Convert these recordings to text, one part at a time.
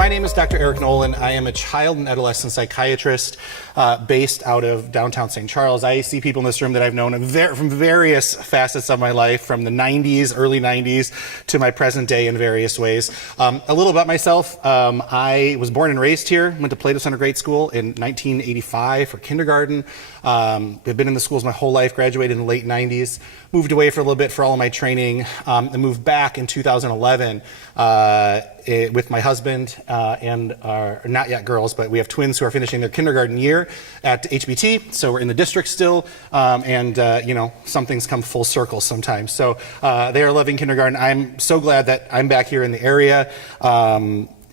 My name is Dr. Eric Nolan. I am a child and adolescent psychiatrist based out of downtown St. Charles. I see people in this room that I've known from various facets of my life, from the 90s, early 90s, to my present day in various ways. A little about myself. I was born and raised here, went to Plato Center Grade School in 1985 for kindergarten. I've been in the schools my whole life, graduated in the late 90s, moved away for a little bit for all of my training, and moved back in 2011 with my husband and our, not yet girls, but we have twins who are finishing their kindergarten year at HBT, so we're in the district still, and you know, some things come full circle sometimes. So they are loving kindergarten. I'm so glad that I'm back here in the area.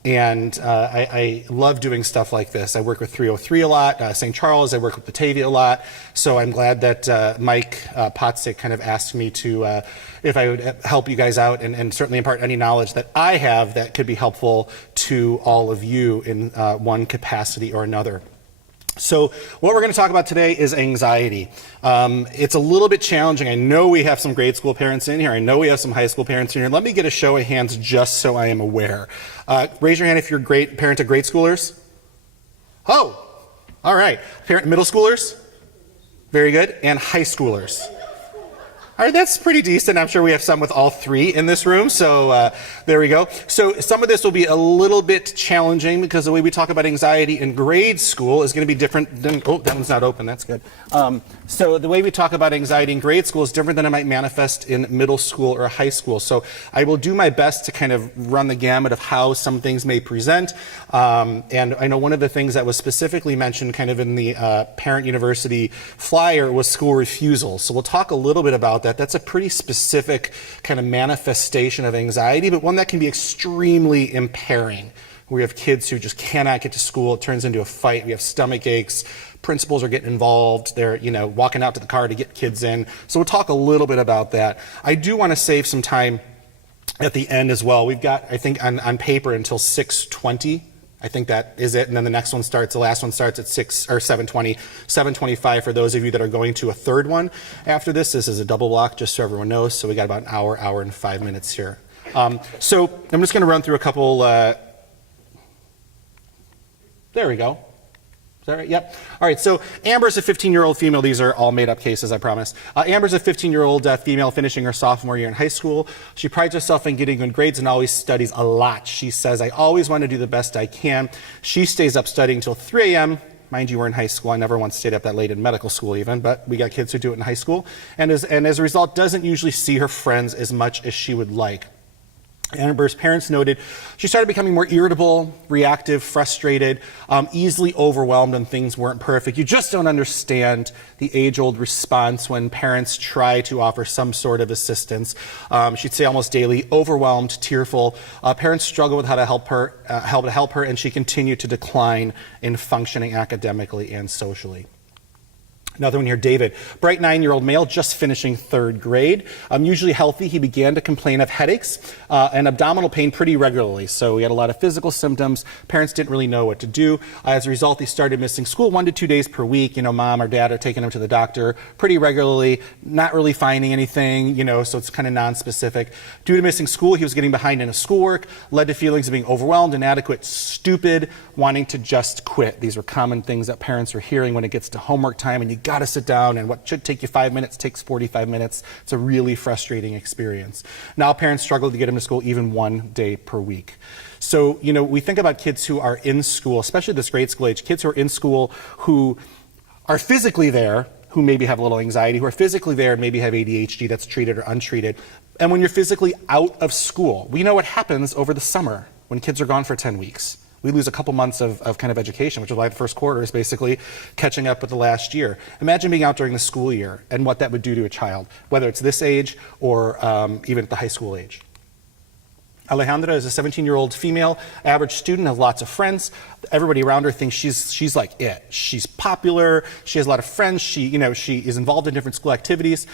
And I love doing stuff like this. I work with 303 a lot, St. Charles, I work with Batavia a lot, so I'm glad that Mike Potzik kind of asked me to, if I would help you guys out and certainly impart any knowledge that I have that could be helpful to all of you in one capacity or another. So what we're going to talk about today is anxiety. It's a little bit challenging. I know we have some grade school parents in here. I know we have some high school parents in here. Let me get a show of hands just so I am aware. Raise your hand if you're a parent of grade schoolers. Oh, all right. Middle schoolers? Very good. And high schoolers? All right, that's pretty decent. I'm sure we have some with all three in this room, so there we go. So some of this will be a little bit challenging because the way we talk about anxiety in grade school is going to be different than, oh, that one's not open, that's good. So the way we talk about anxiety in grade school is different than it might manifest in middle school or high school. So I will do my best to kind of run the gamut of how some things may present. And I know one of the things that was specifically mentioned kind of in the Parent University flyer was school refusal. So we'll talk a little bit about that. That's a pretty specific kind of manifestation of anxiety, but one that can be extremely impairing. We have kids who just cannot get to school. It turns into a fight. We have stomach aches. Principals are getting involved. They're, you know, walking out to the car to get kids in. So we'll talk a little bit about that. I do want to save some time at the end as well. We've got, I think, on paper until 6:20. I think that is it, and then the next one starts, the last one starts at 7:20, 7:25 for those of you that are going to a third one. After this is a double block, just so everyone knows, so we got about an hour and 5 minutes here. So I'm just going to run through a couple, there we go. Is that right? Yep. All right, so Amber's a 15-year-old female. These are all made-up cases, I promise. Amber's a 15-year-old female finishing her sophomore year in high school. She prides herself in getting good grades and always studies a lot. She says, I always want to do the best I can. She stays up studying until 3 a.m. Mind you, we're in high school. I never once stayed up that late in medical school even, but we got kids who do it in high school. And as a result, doesn't usually see her friends as much as she would like. Amber's parents noted she started becoming more irritable, reactive, frustrated, easily overwhelmed when things weren't perfect. You just don't understand the age-old response when parents try to offer some sort of assistance. She'd say almost daily, overwhelmed, tearful. Parents struggle with how to help her, and she continued to decline in functioning academically and socially. Another one here, David, bright 9-year-old male, just finishing 3rd grade. Usually healthy, he began to complain of headaches and abdominal pain pretty regularly. So he had a lot of physical symptoms. Parents didn't really know what to do. As a result, he started missing school 1 to 2 days per week. You know, mom or dad are taking him to the doctor pretty regularly, not really finding anything, you know, so it's kind of non-specific. Due to missing school, he was getting behind in his schoolwork, led to feelings of being overwhelmed, inadequate, stupid, wanting to just quit. These were common things that parents are hearing when it gets to homework time and you got to sit down, and what should take you 5 minutes takes 45 minutes. It's a really frustrating experience. Now parents struggle to get him to school even 1 day per week. So, you know, we think about kids who are in school, especially this grade school age, kids who are in school who are physically there, who maybe have a little anxiety, who are physically there and maybe have ADHD that's treated or untreated. And when you're physically out of school, we know what happens over the summer when kids are gone for 10 weeks. We lose a couple months of kind of education, which is why the first quarter is basically catching up with the last year. Imagine being out during the school year and what that would do to a child, whether it's this age or even at the high school age. Alejandra is a 17-year-old female, average student, has lots of friends. Everybody around her thinks she's like it. She's popular, she has a lot of friends, she is involved in different school activities,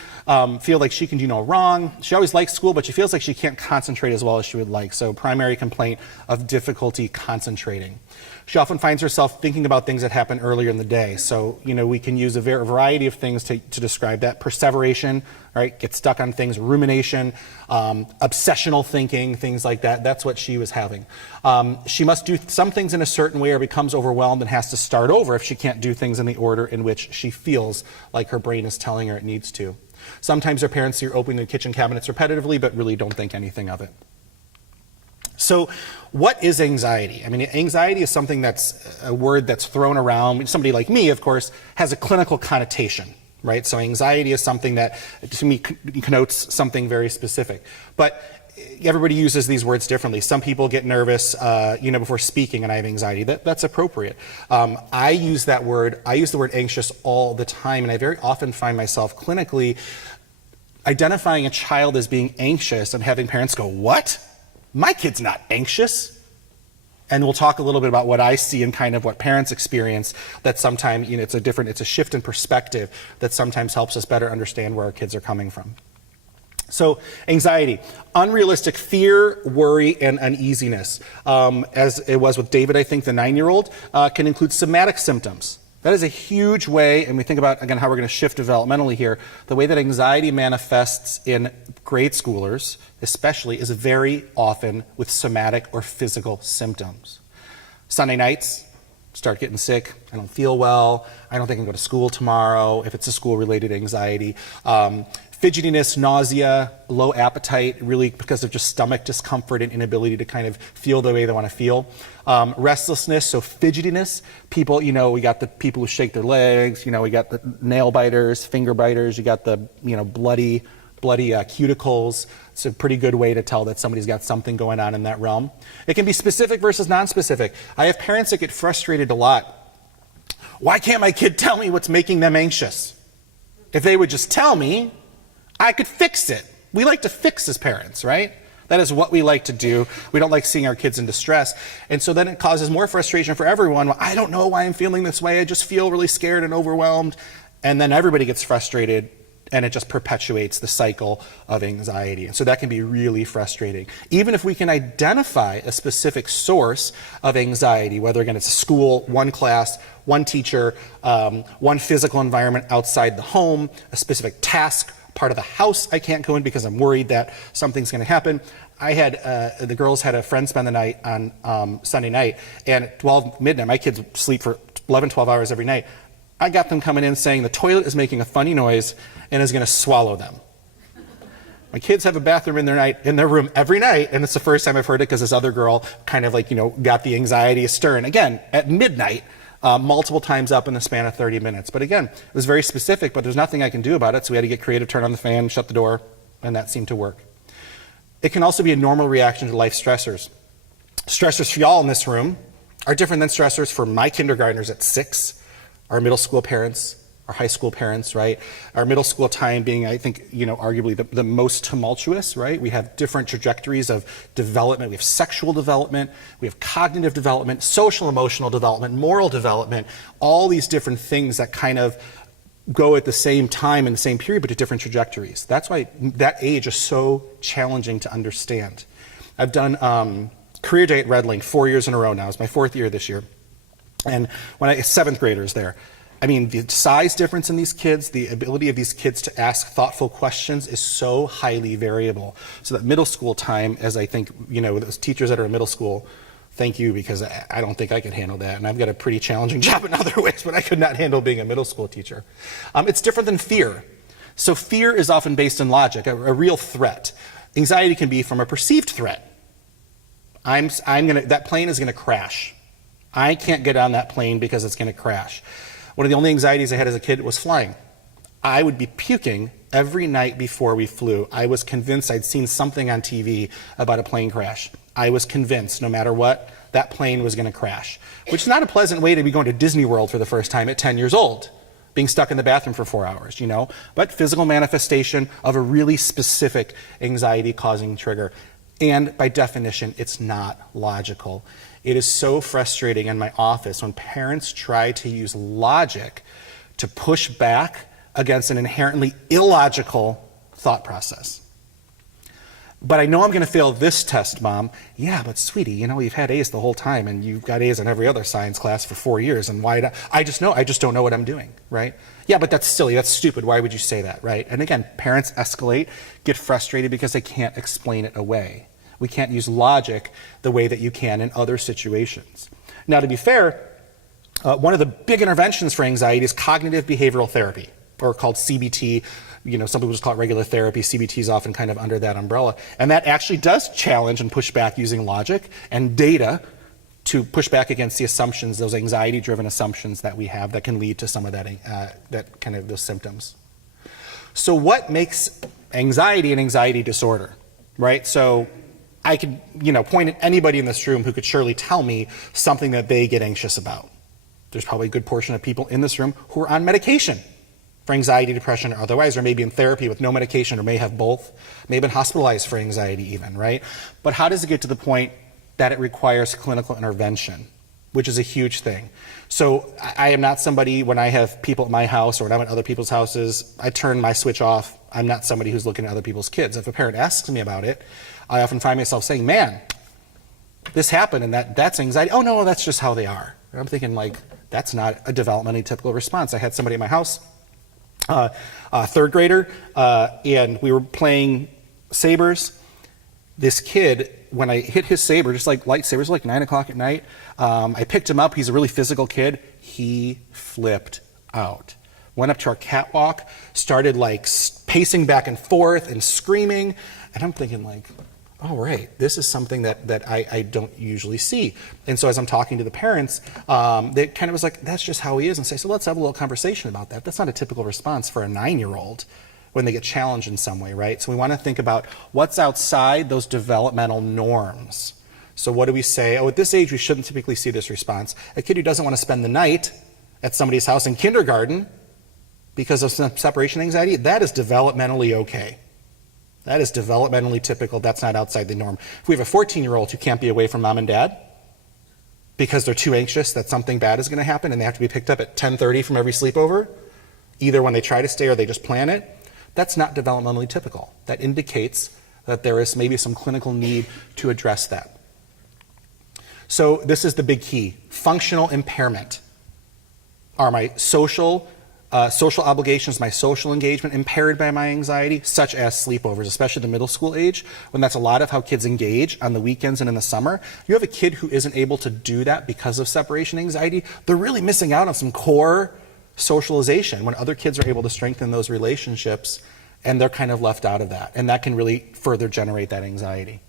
feel like she can do no wrong. She always likes school, but she feels like she can't concentrate as well as she would like. So primary complaint of difficulty concentrating. She often finds herself thinking about things that happened earlier in the day. So, you know, we can use a variety of things to describe that. Perseveration, right? Get stuck on things, rumination, obsessional thinking, things like that. That's what she was having. She must do some things in a certain way or becomes overwhelmed and has to start over if she can't do things in the order in which she feels like her brain is telling her it needs to. Sometimes her parents see her opening the kitchen cabinets repetitively, but really don't think anything of it. So what is anxiety? I mean, anxiety is something that's a word that's thrown around. Somebody like me, of course, has a clinical connotation, right? So anxiety is something that, to me, connotes something very specific. But everybody uses these words differently. Some people get nervous, before speaking, and I have anxiety. That's appropriate. I use the word anxious all the time, and I very often find myself clinically identifying a child as being anxious and having parents go, "What? My kid's not anxious." And we'll talk a little bit about what I see and kind of what parents experience, that sometimes, it's a shift in perspective that sometimes helps us better understand where our kids are coming from. So anxiety, unrealistic fear, worry, and uneasiness. As it was with David, I think, the 9-year-old, can include somatic symptoms. That is a huge way, and we think about, again, how we're going to shift developmentally here, the way that anxiety manifests in grade schoolers, especially, is very often with somatic or physical symptoms. Sunday nights, start getting sick, I don't feel well, I don't think I can go to school tomorrow, if it's a school-related anxiety. Fidgetiness, nausea, low appetite, really because of just stomach discomfort and inability to kind of feel the way they want to feel. Restlessness, so fidgetiness. People, we got the people who shake their legs, we got the nail biters, finger biters, you got the, bloody cuticles. It's a pretty good way to tell that somebody's got something going on in that realm. It can be specific versus non-specific. I have parents that get frustrated a lot. Why can't my kid tell me what's making them anxious? If they would just tell me, I could fix it. We like to fix as parents, right? That is what we like to do. We don't like seeing our kids in distress. And so then it causes more frustration for everyone. Well, I don't know why I'm feeling this way. I just feel really scared and overwhelmed. And then everybody gets frustrated, and it just perpetuates the cycle of anxiety. And so that can be really frustrating. Even if we can identify a specific source of anxiety, whether, again, it's a school, one class, one teacher, one physical environment outside the home, a specific task, part of the house I can't go in because I'm worried that something's going to happen. I had, the girls had a friend spend the night on Sunday night, and at 12 midnight, my kids sleep for 11, 12 hours every night. I got them coming in saying the toilet is making a funny noise and is going to swallow them. My kids have a bathroom in their room every night, and it's the first time I've heard it because this other girl kind of got the anxiety stirring. Again, at midnight, multiple times up in the span of 30 minutes. But again, it was very specific, but there's nothing I can do about it, so we had to get creative, turn on the fan, shut the door, and that seemed to work. It can also be a normal reaction to life stressors. Stressors for y'all in this room are different than stressors for my kindergartners at 6, our middle school parents, our high school parents, right? Our middle school time being, I think, arguably the most tumultuous, right? We have different trajectories of development. We have sexual development, we have cognitive development, social emotional development, moral development, all these different things that kind of go at the same time in the same period, but at different trajectories. That's why that age is so challenging to understand. I've done career day at Redling 4 years in a row now. It's my 4th year this year. And when 7th graders there, I mean, the size difference in these kids, the ability of these kids to ask thoughtful questions is so highly variable. So that middle school time, as I think, those teachers that are in middle school, thank you, because I don't think I could handle that. And I've got a pretty challenging job in other ways, but I could not handle being a middle school teacher. It's different than fear. So fear is often based in logic, a real threat. Anxiety can be from a perceived threat. That plane is gonna crash. I can't get on that plane because it's gonna crash. One of the only anxieties I had as a kid was flying. I would be puking every night before we flew. I was convinced I'd seen something on TV about a plane crash. I was convinced, no matter what, that plane was going to crash, which is not a pleasant way to be going to Disney World for the first time at 10 years old, being stuck in the bathroom for 4 hours, but physical manifestation of a really specific anxiety-causing trigger. And by definition, it's not logical. It is so frustrating in my office when parents try to use logic to push back against an inherently illogical thought process. but I know I'm going to fail this test, Mom. Yeah, but sweetie, you've had A's the whole time, and you've got A's in every other science class for 4 years, and why? I just don't know what I'm doing, right? Yeah, but that's silly, that's stupid, why would you say that, right? And again, parents escalate, get frustrated because they can't explain it away. We can't use logic the way that you can in other situations. Now, to be fair, one of the big interventions for anxiety is cognitive behavioral therapy, or called CBT. Some people just call it regular therapy. CBT is often kind of under that umbrella. And that actually does challenge and push back using logic and data to push back against the assumptions, those anxiety-driven assumptions that we have that can lead to some of that kind of those symptoms. So what makes anxiety an anxiety disorder, right? So I could, point at anybody in this room who could surely tell me something that they get anxious about. There's probably a good portion of people in this room who are on medication for anxiety, depression, or otherwise, or maybe in therapy with no medication, or may have both, may have been hospitalized for anxiety even, right? But how does it get to the point that it requires clinical intervention, which is a huge thing? So I am not somebody, when I have people at my house or when I'm at other people's houses, I turn my switch off. I'm not somebody who's looking at other people's kids. If a parent asks me about it, I often find myself saying, man, this happened and that's anxiety. Oh no, that's just how they are. And I'm thinking that's not a developmentally typical response. I had somebody in my house, a third grader, and we were playing sabers. This kid, when I hit his saber, just like lightsabers, like 9 o'clock at night, I picked him up. He's a really physical kid. He flipped out. Went up to our catwalk, started pacing back and forth and screaming. And I'm thinking oh, right, this is something that I don't usually see. And so as I'm talking to the parents, they kind of was that's just how he is. And say, so let's have a little conversation about that. That's not a typical response for a 9-year-old when they get challenged in some way, right? So we want to think about what's outside those developmental norms. So what do we say? Oh, at this age, we shouldn't typically see this response. A kid who doesn't want to spend the night at somebody's house in kindergarten because of some separation anxiety, that is developmentally okay. That is developmentally typical. That's not outside the norm. If we have a 14-year-old who can't be away from mom and dad because they're too anxious that something bad is going to happen and they have to be picked up at 10:30 from every sleepover, either when they try to stay or they just plan it, that's not developmentally typical. That indicates that there is maybe some clinical need to address that. So this is the big key. Functional impairment. Are my social obligations, my social engagement impaired by my anxiety, such as sleepovers, especially the middle school age, when that's a lot of how kids engage on the weekends and in the summer. You have a kid who isn't able to do that because of separation anxiety, they're really missing out on some core socialization when other kids are able to strengthen those relationships and they're kind of left out of that. And that can really further generate that anxiety.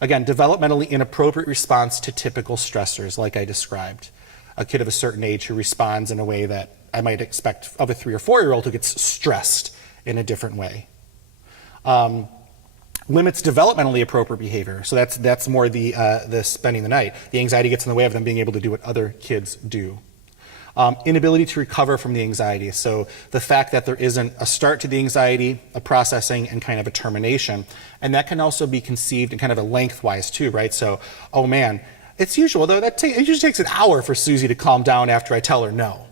Again, developmentally inappropriate response to typical stressors like I described. A kid of a certain age who responds in a way that I might expect of a 3 or 4-year-old who gets stressed in a different way. Limits developmentally appropriate behavior. So that's more the spending the night. The anxiety gets in the way of them being able to do what other kids do. Inability to recover from the anxiety. So the fact that there isn't a start to the anxiety, a processing, and kind of a termination. And that can also be conceived in kind of a lengthwise too, right? So, oh man, it's usual though, it usually takes an hour for Susie to calm down after I tell her no.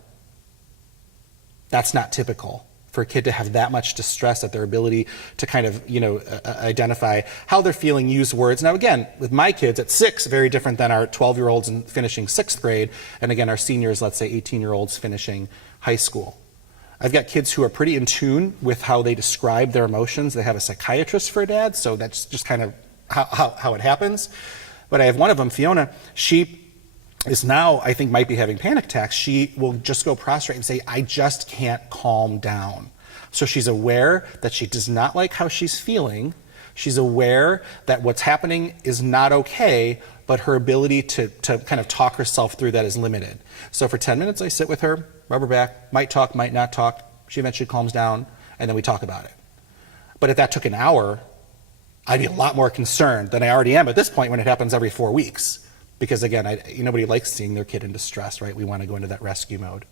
That's not typical for a kid to have that much distress at their ability to kind of, identify how they're feeling, use words. Now again, with my kids at 6, very different than our 12-year-olds and finishing 6th grade, and again, our seniors, let's say 18-year-olds finishing high school. I've got kids who are pretty in tune with how they describe their emotions. They have a psychiatrist for a dad, so that's just kind of how it happens. But I have one of them, Fiona, she is now, I think, might be having panic attacks. She will just go prostrate and say, I just can't calm down. So she's aware that she does not like how she's feeling. She's aware that what's happening is not okay, but her ability to kind of talk herself through that is limited. So for 10 minutes, I sit with her, rub her back, might talk, might not talk. She eventually calms down, and then we talk about it. But if that took an hour, I'd be a lot more concerned than I already am at this point when it happens every 4 weeks. Because again, nobody likes seeing their kid in distress, right? We want to go into that rescue mode.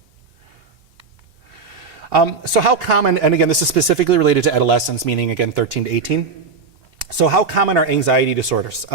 So how common, and again, this is specifically related to adolescence, meaning again, 13 to 18. So how common are anxiety disorders?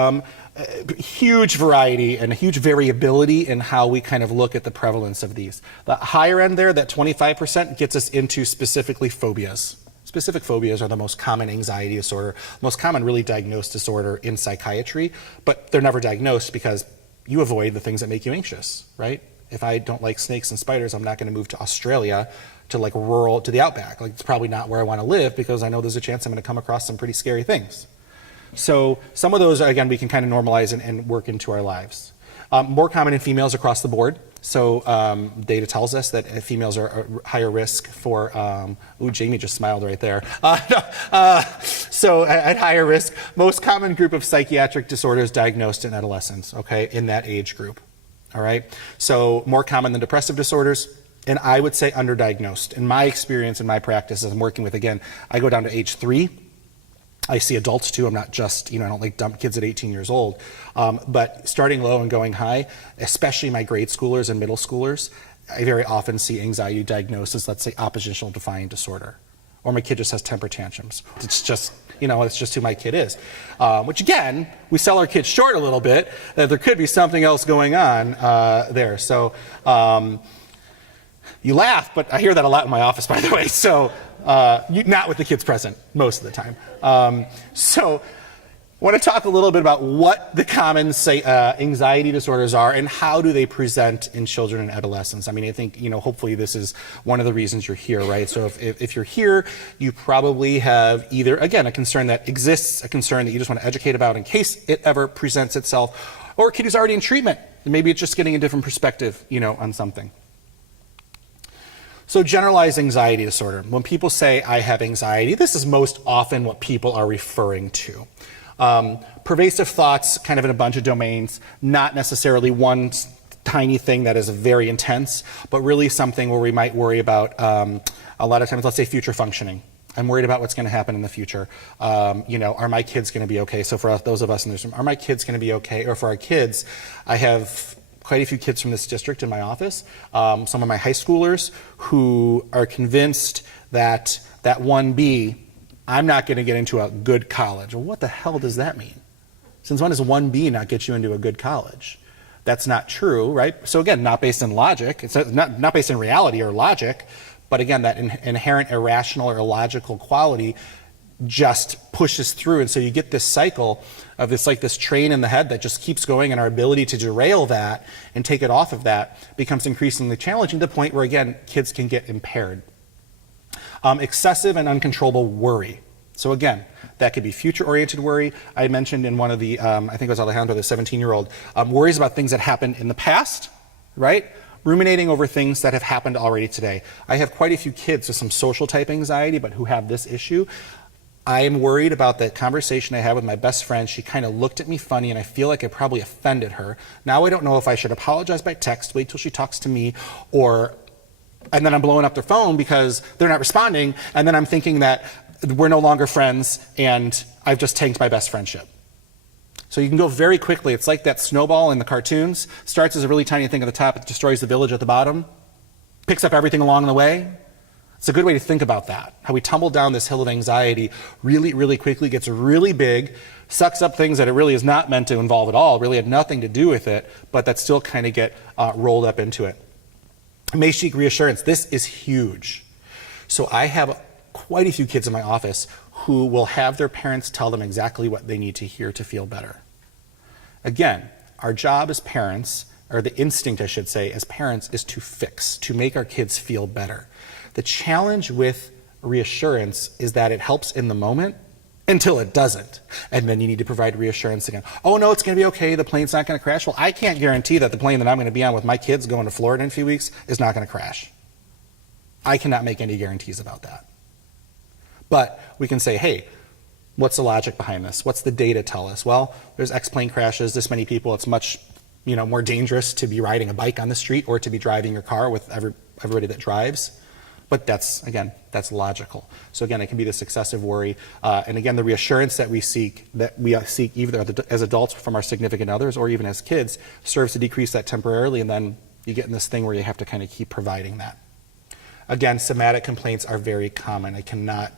Huge variety and a huge variability in how we kind of look at the prevalence of these. The higher end there, that 25%, gets us into specifically phobias. Specific phobias are the most common anxiety disorder, most common really diagnosed disorder in psychiatry, but they're never diagnosed because you avoid the things that make you anxious, right? If I don't like snakes and spiders, I'm not going to move to Australia to like rural, to the outback. Like it's probably not where I want to live because I know there's a chance I'm going to come across some pretty scary things. So some of those, again, we can kind of normalize and work into our lives. More common in females across the board. So data tells us that females are higher risk for, ooh, Jamie just smiled right there. So at higher risk, most common group of psychiatric disorders diagnosed in adolescents, okay, in that age group, all right? So more common than depressive disorders, and I would say underdiagnosed. In my experience, in my practice, as I'm working with, again, I go down to age 3. I see adults too. I'm not just, I don't like dump kids at 18 years old. But starting low and going high, especially my grade schoolers and middle schoolers, I very often see anxiety diagnosis, let's say oppositional defiant disorder. Or my kid just has temper tantrums. It's just, it's just who my kid is. Which again, we sell our kids short a little bit, that there could be something else going on there. So you laugh, but I hear that a lot in my office, by the way. So not with the kids present most of the time. So I want to talk a little bit about what the common anxiety disorders are and how do they present in children and adolescents. I mean, I think, hopefully this is one of the reasons you're here, right? So if you're here, you probably have either, again, a concern that exists, a concern that you just want to educate about in case it ever presents itself, or a kid who's already in treatment. And maybe it's just getting a different perspective, on something. So generalized anxiety disorder. When people say, I have anxiety, this is most often what people are referring to. Pervasive thoughts kind of in a bunch of domains, not necessarily one tiny thing that is very intense, but really something where we might worry about, a lot of times, let's say future functioning. I'm worried about what's going to happen in the future. Are my kids going to be okay? So for those of us in this room, are my kids going to be okay? Or for our kids, I have quite a few kids from this district in my office, some of my high schoolers who are convinced that that 1B, I'm not going to get into a good college. Well, what the hell does that mean? Since when does 1B not get you into a good college? That's not true, right? So again, not based in logic. It's not based in reality or logic, but again, that inherent irrational or illogical quality just pushes through, and so you get this cycle of this train in the head that just keeps going, and our ability to derail that and take it off of that becomes increasingly challenging to the point where, again, kids can get impaired. Excessive and uncontrollable worry. So again, that could be future-oriented worry. I mentioned in one of the, I think it was Alejandro, the 17-year-old, worries about things that happened in the past, right? Ruminating over things that have happened already today. I have quite a few kids with some social type anxiety, but who have this issue. I am worried about that conversation I had with my best friend. She kind of looked at me funny, and I feel like I probably offended her. Now I don't know if I should apologize by text, wait till she talks to me, and then I'm blowing up their phone because they're not responding, and then I'm thinking that we're no longer friends, and I've just tanked my best friendship. So you can go very quickly. It's like that snowball in the cartoons. Starts as a really tiny thing at the top, it destroys the village at the bottom, picks up everything along the way. It's a good way to think about that, how we tumble down this hill of anxiety really, really quickly, gets really big, sucks up things that it really is not meant to involve at all, really had nothing to do with it, but that still kind of get rolled up into it. May seek reassurance. This is huge. So I have quite a few kids in my office who will have their parents tell them exactly what they need to hear to feel better. Again, our job as parents, or the instinct I should say as parents, is to fix, to make our kids feel better. The challenge with reassurance is that it helps in the moment until it doesn't. And then you need to provide reassurance again. Oh no, it's going to be okay, the plane's not going to crash. Well, I can't guarantee that the plane that I'm going to be on with my kids going to Florida in a few weeks is not going to crash. I cannot make any guarantees about that. But we can say, hey, what's the logic behind this? What's the data tell us? Well, there's X plane crashes, this many people, it's much more dangerous to be riding a bike on the street or to be driving your car with everybody that drives. But that's logical. So again, it can be this excessive worry. And again, the reassurance that we seek either as adults from our significant others or even as kids serves to decrease that temporarily, and then you get in this thing where you have to kind of keep providing that. Again, somatic complaints are very common. I cannot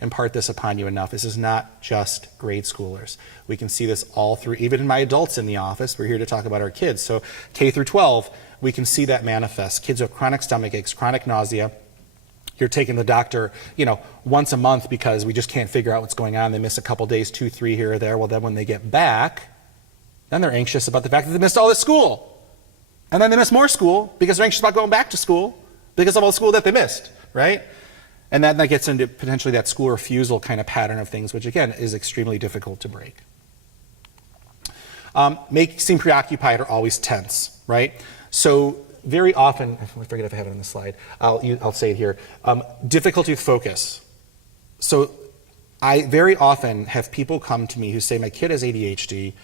impart this upon you enough. This is not just grade schoolers. We can see this all through, even in my adults in the office. We're here to talk about our kids. So K through 12, we can see that manifest. Kids with chronic stomach aches, chronic nausea, You're taking the doctor, once a month because we just can't figure out what's going on. They miss a couple days, 2, 3 here or there. Well, then when they get back, then they're anxious about the fact that they missed all this school. And then they miss more school because they're anxious about going back to school because of all the school that they missed, right? And that gets into potentially that school refusal kind of pattern of things, which again is extremely difficult to break. Seem preoccupied or always tense, right? So very often, I forget if I have it on the slide, I'll say it here, difficulty with focus. So I very often have people come to me who say, my kid has ADHD,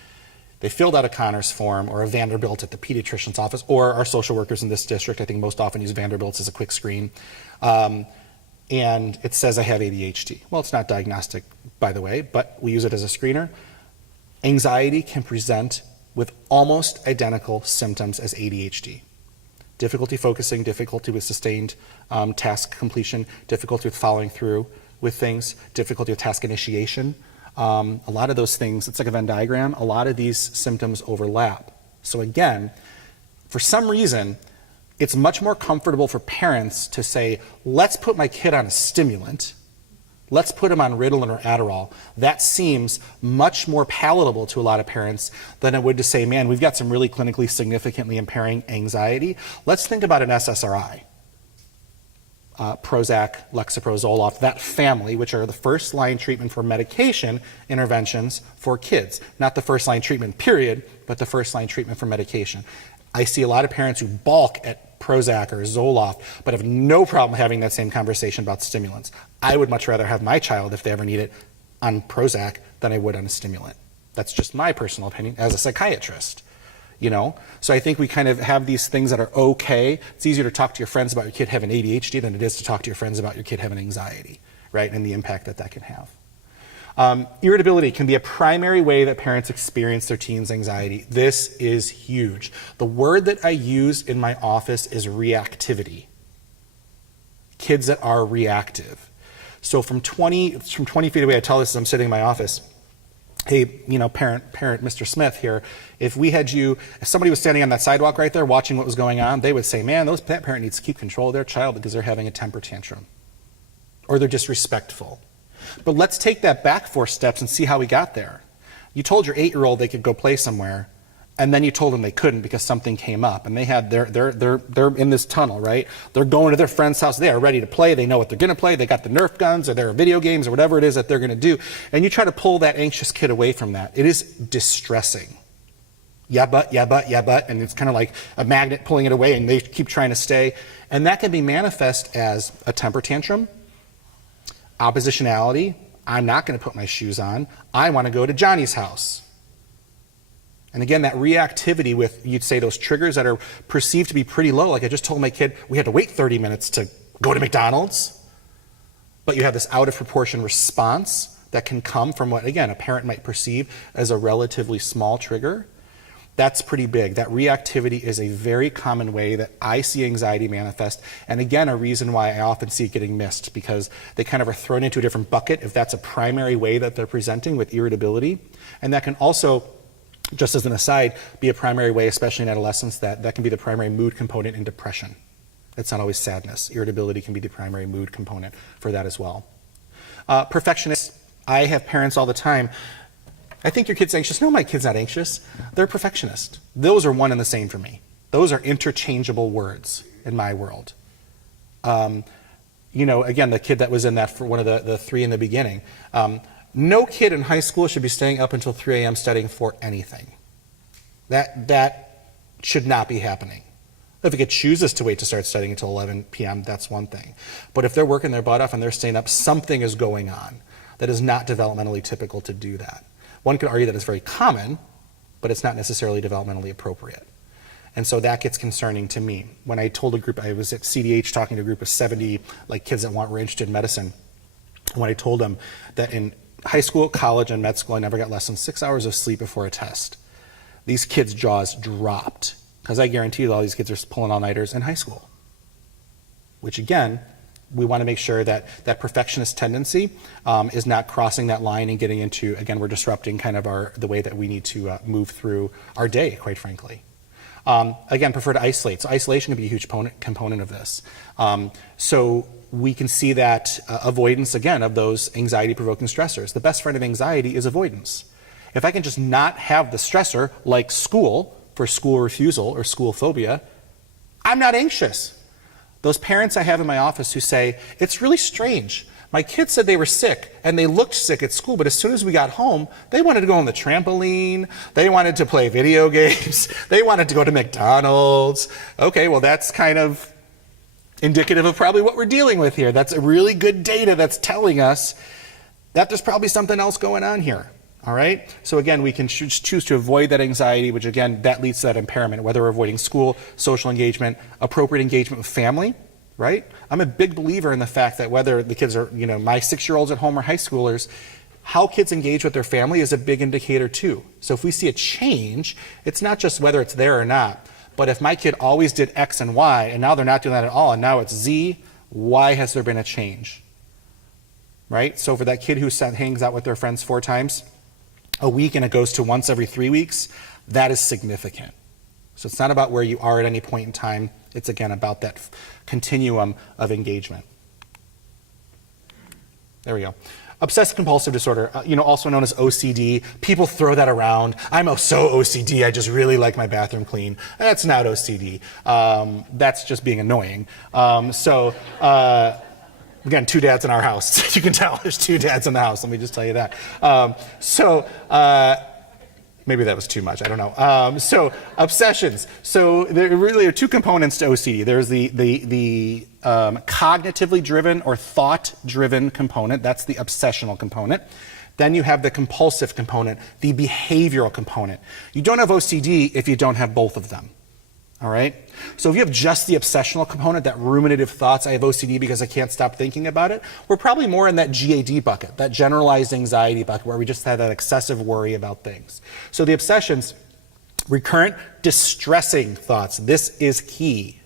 they filled out a Connors form or a Vanderbilt at the pediatrician's office, or our social workers in this district, I think most often use Vanderbilts as a quick screen, and it says I have ADHD. Well, it's not diagnostic, by the way, but we use it as a screener. Anxiety can present with almost identical symptoms as ADHD. Difficulty focusing, difficulty with sustained task completion, difficulty with following through with things, difficulty with task initiation. A lot of those things, it's like a Venn diagram, a lot of these symptoms overlap. So again, for some reason, it's much more comfortable for parents to say, let's put my kid on a stimulant, let's put him on Ritalin or Adderall. That seems much more palatable to a lot of parents than it would to say, man, we've got some really clinically significantly impairing anxiety. Let's think about an SSRI. Prozac, Lexapro, Zoloft, that family, which are the first line treatment for medication interventions for kids. Not the first line treatment period, but the first line treatment for medication. I see a lot of parents who balk at Prozac or Zoloft, but have no problem having that same conversation about stimulants. I would much rather have my child, if they ever need it, on Prozac than I would on a stimulant. That's just my personal opinion as a psychiatrist. So I think we kind of have these things that are okay. It's easier to talk to your friends about your kid having ADHD than it is to talk to your friends about your kid having anxiety, right? And the impact that can have. Irritability can be a primary way that parents experience their teens' anxiety. This is huge. The word that I use in my office is reactivity. Kids that are reactive. So from 20 feet away, I tell this as I'm sitting in my office. Hey, parent, Mr. Smith here, if somebody was standing on that sidewalk right there watching what was going on, they would say, man, that parent needs to keep control of their child because they're having a temper tantrum. Or they're disrespectful. But let's take that back 4 steps and see how we got there. You told your 8-year-old they could go play somewhere, and then you told them they couldn't because something came up, and they're in this tunnel, right? They're going to their friend's house. They are ready to play. They know what they're going to play. They got the Nerf guns, or there are video games, or whatever it is that they're going to do. And you try to pull that anxious kid away from that. It is distressing. Yeah, but, and it's kind of like a magnet pulling it away, and they keep trying to stay. And that can be manifest as a temper tantrum, oppositionality. I'm not going to put my shoes on. I want to go to Johnny's house. And again, that reactivity with, you'd say, those triggers that are perceived to be pretty low. Like I just told my kid we had to wait 30 minutes to go to McDonald's. But you have this out of proportion response that can come from what, again, a parent might perceive as a relatively small trigger. That's pretty big. That reactivity is a very common way that I see anxiety manifest. And again, a reason why I often see it getting missed, because they kind of are thrown into a different bucket if that's a primary way that they're presenting with irritability. And that can also, just as an aside, be a primary way, especially in adolescence, that can be the primary mood component in depression. It's not always sadness. Irritability can be the primary mood component for that as well. Perfectionists. I have parents all the time, I think your kid's anxious. No, my kid's not anxious. They're a perfectionist. Those are one and the same for me. Those are interchangeable words in my world. Again, the kid that was in that for one of the 3 in the beginning, no kid in high school should be staying up until 3 a.m. studying for anything. That should not be happening. If a kid chooses to wait to start studying until 11 p.m., that's one thing. But if they're working their butt off and they're staying up, something is going on that is not developmentally typical to do that. One could argue that it's very common, but it's not necessarily developmentally appropriate. And so that gets concerning to me. When I told a group, I was at CDH talking to a group of 70 kids that were interested in medicine. When I told them that in high school, college, and med school, I never got less than 6 hours of sleep before a test, these kids' jaws dropped. Because I guarantee you all these kids are pulling all-nighters in high school. Which again, we want to make sure that that perfectionist tendency is not crossing that line and getting into, again, we're disrupting kind of the way that we need to move through our day, quite frankly. Again, prefer to isolate. So isolation can be a huge component of this. So we can see that avoidance, again, of those anxiety-provoking stressors. The best friend of anxiety is avoidance. If I can just not have the stressor, like school, for school refusal or school phobia, I'm not anxious. Those parents I have in my office who say, it's really strange. My kids said they were sick, and they looked sick at school, but as soon as we got home, they wanted to go on the trampoline, they wanted to play video games, they wanted to go to McDonald's. Okay, well that's kind of indicative of probably what we're dealing with here. That's a really good data that's telling us that there's probably something else going on here. All right? So again, we can choose to avoid that anxiety, which again, that leads to that impairment, whether we're avoiding school, social engagement, appropriate engagement with family, right? I'm a big believer in the fact that whether the kids are, my 6-year-olds at home or high schoolers, how kids engage with their family is a big indicator too. So if we see a change, it's not just whether it's there or not, but if my kid always did X and Y, and now they're not doing that at all, and now it's Z, why has there been a change? Right? So for that kid who hangs out with their friends 4 times a week and it goes to once every 3 weeks, that is significant. So it's not about where you are at any point in time. It's again about that continuum of engagement. There we go. Obsessive compulsive disorder, also known as OCD. People throw that around. I'm so OCD, I just really like my bathroom clean. That's not OCD. That's just being annoying. Again, 2 dads in our house. You can tell there's 2 dads in the house, let me just tell you that. Maybe that was too much, I don't know. So obsessions. So there really are 2 components to OCD. There's the cognitively driven or thought-driven component. That's the obsessional component. Then you have the compulsive component, the behavioral component. You don't have OCD if you don't have both of them. All right? So if you have just the obsessional component, that ruminative thoughts, I have OCD because I can't stop thinking about it, we're probably more in that GAD bucket, that generalized anxiety bucket, where we just have that excessive worry about things. So the obsessions, recurrent distressing thoughts, this is key.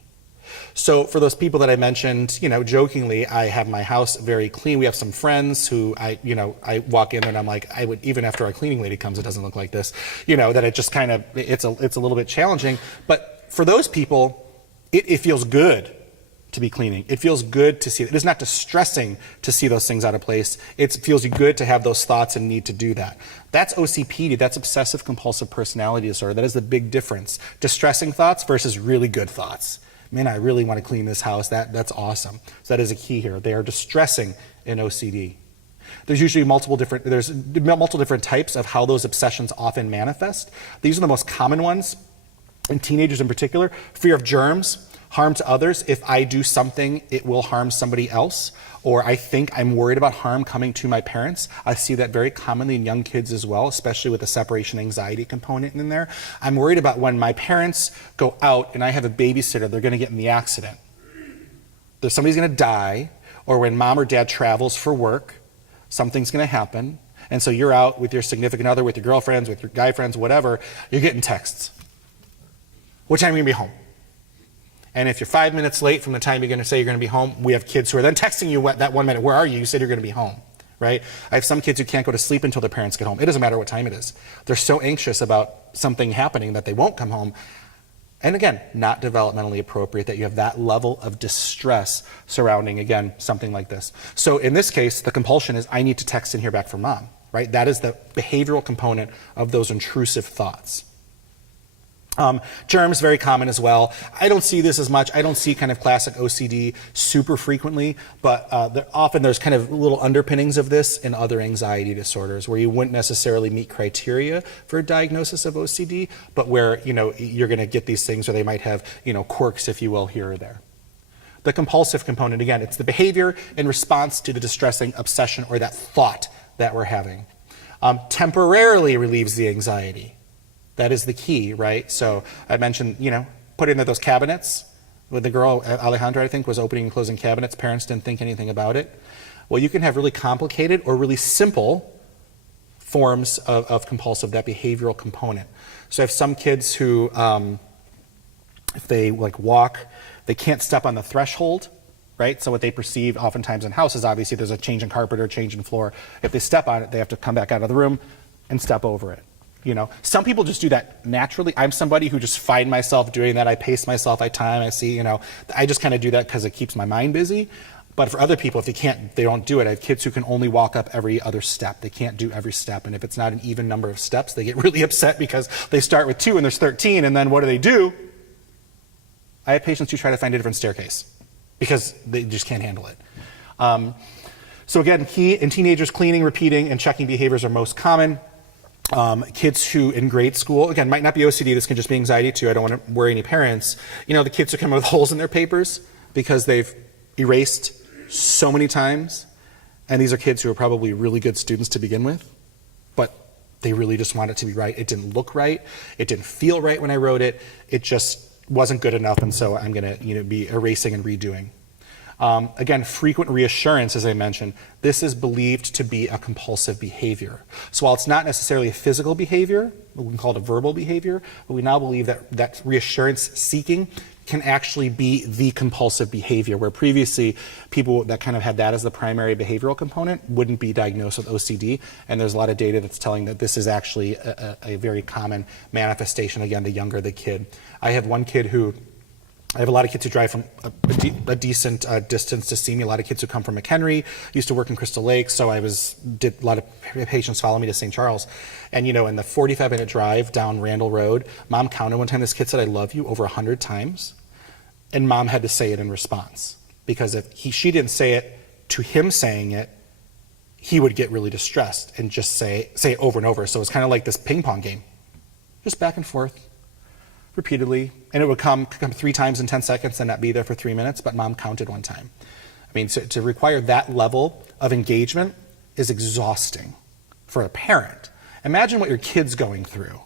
So for those people that I mentioned, jokingly, I have my house very clean. We have some friends who I walk in there and I'm like, even after our cleaning lady comes, it doesn't look like this, that it just kind of, it's a little bit challenging. But for those people, it feels good to be cleaning. It feels good to see it. It is not distressing to see those things out of place. It feels good to have those thoughts and need to do that. That's OCPD, that's obsessive compulsive personality disorder. That is the big difference. Distressing thoughts versus really good thoughts. Man, I really want to clean this house. That's awesome. So that is a key here. They are distressing in OCD. There's usually multiple different types of how those obsessions often manifest. These are the most common ones. In teenagers in particular, fear of germs, harm to others. If I do something, it will harm somebody else. Or I think I'm worried about harm coming to my parents. I see that very commonly in young kids as well, especially with the separation anxiety component in there. I'm worried about when my parents go out and I have a babysitter, they're going to get in the accident. Somebody's going to die. Or when mom or dad travels for work, something's going to happen. And so you're out with your significant other, with your girlfriends, with your guy friends, whatever, you're getting texts. What time are you going to be home? And if you're 5 minutes late from the time you're going to say you're going to be home, we have kids who are then texting you that 1 minute, where are you? You said you're going to be home, right? I have some kids who can't go to sleep until their parents get home. It doesn't matter what time it is. They're so anxious about something happening that they won't come home. And again, not developmentally appropriate that you have that level of distress surrounding, again, something like this. So in this case, the compulsion is I need to text and hear back from mom, right? That is the behavioral component of those intrusive thoughts. Germs, very common as well. I don't see this as much. I don't see kind of classic OCD super frequently, but often there's kind of little underpinnings of this in other anxiety disorders where you wouldn't necessarily meet criteria for a diagnosis of OCD, but where you're going to get these things where they might have quirks, if you will, here or there. The compulsive component, again, it's the behavior in response to the distressing obsession or that thought that we're having. Temporarily relieves the anxiety. That is the key, right? So I mentioned, put into those cabinets with the girl, Alejandra, I think, was opening and closing cabinets. Parents didn't think anything about it. Well, you can have really complicated or really simple forms of compulsive, that behavioral component. So I have some kids who, if they walk, they can't step on the threshold, right? So what they perceive oftentimes in houses, obviously there's a change in carpet or a change in floor. If they step on it, they have to come back out of the room and step over it. Some people just do that naturally. I'm somebody who just find myself doing that. I pace myself, I time, I see, I just kind of do that because it keeps my mind busy. But for other people, if they don't do it. I have kids who can only walk up every other step. They can't do every step. And if it's not an even number of steps, they get really upset because they start with 2 and there's 13. And then what do? I have patients who try to find a different staircase because they just can't handle it. So again, in teenagers, cleaning, repeating, and checking behaviors are most common. Kids who in grade school, again, might not be OCD, this can just be anxiety too. I don't want to worry any parents. The kids who come with holes in their papers because they've erased so many times, and these are kids who are probably really good students to begin with, but they really just want it to be right. It didn't look right. It didn't feel right when I wrote it. It just wasn't good enough, and so I'm going to be erasing and redoing. Again, frequent reassurance, as I mentioned, this is believed to be a compulsive behavior. So while it's not necessarily a physical behavior, we can call it a verbal behavior, but we now believe that reassurance seeking can actually be the compulsive behavior, where previously people that kind of had that as the primary behavioral component wouldn't be diagnosed with OCD, and there's a lot of data that's telling that this is actually a very common manifestation, again, the younger the kid. I have a lot of kids who drive from a decent distance to see me, a lot of kids who come from McHenry, used to work in Crystal Lake, so did a lot of patients follow me to St. Charles. And in the 45-minute drive down Randall Road, Mom counted one time this kid said, "I love you," over 100 times. And Mom had to say it in response. Because if she didn't say it to him saying it, he would get really distressed and just say it over and over. So it's kind of like this ping pong game. Just back and forth, repeatedly. And it would come 3 times in 10 seconds and not be there for 3 minutes, but Mom counted one time. I mean, to require that level of engagement is exhausting for a parent. Imagine what your kid's going through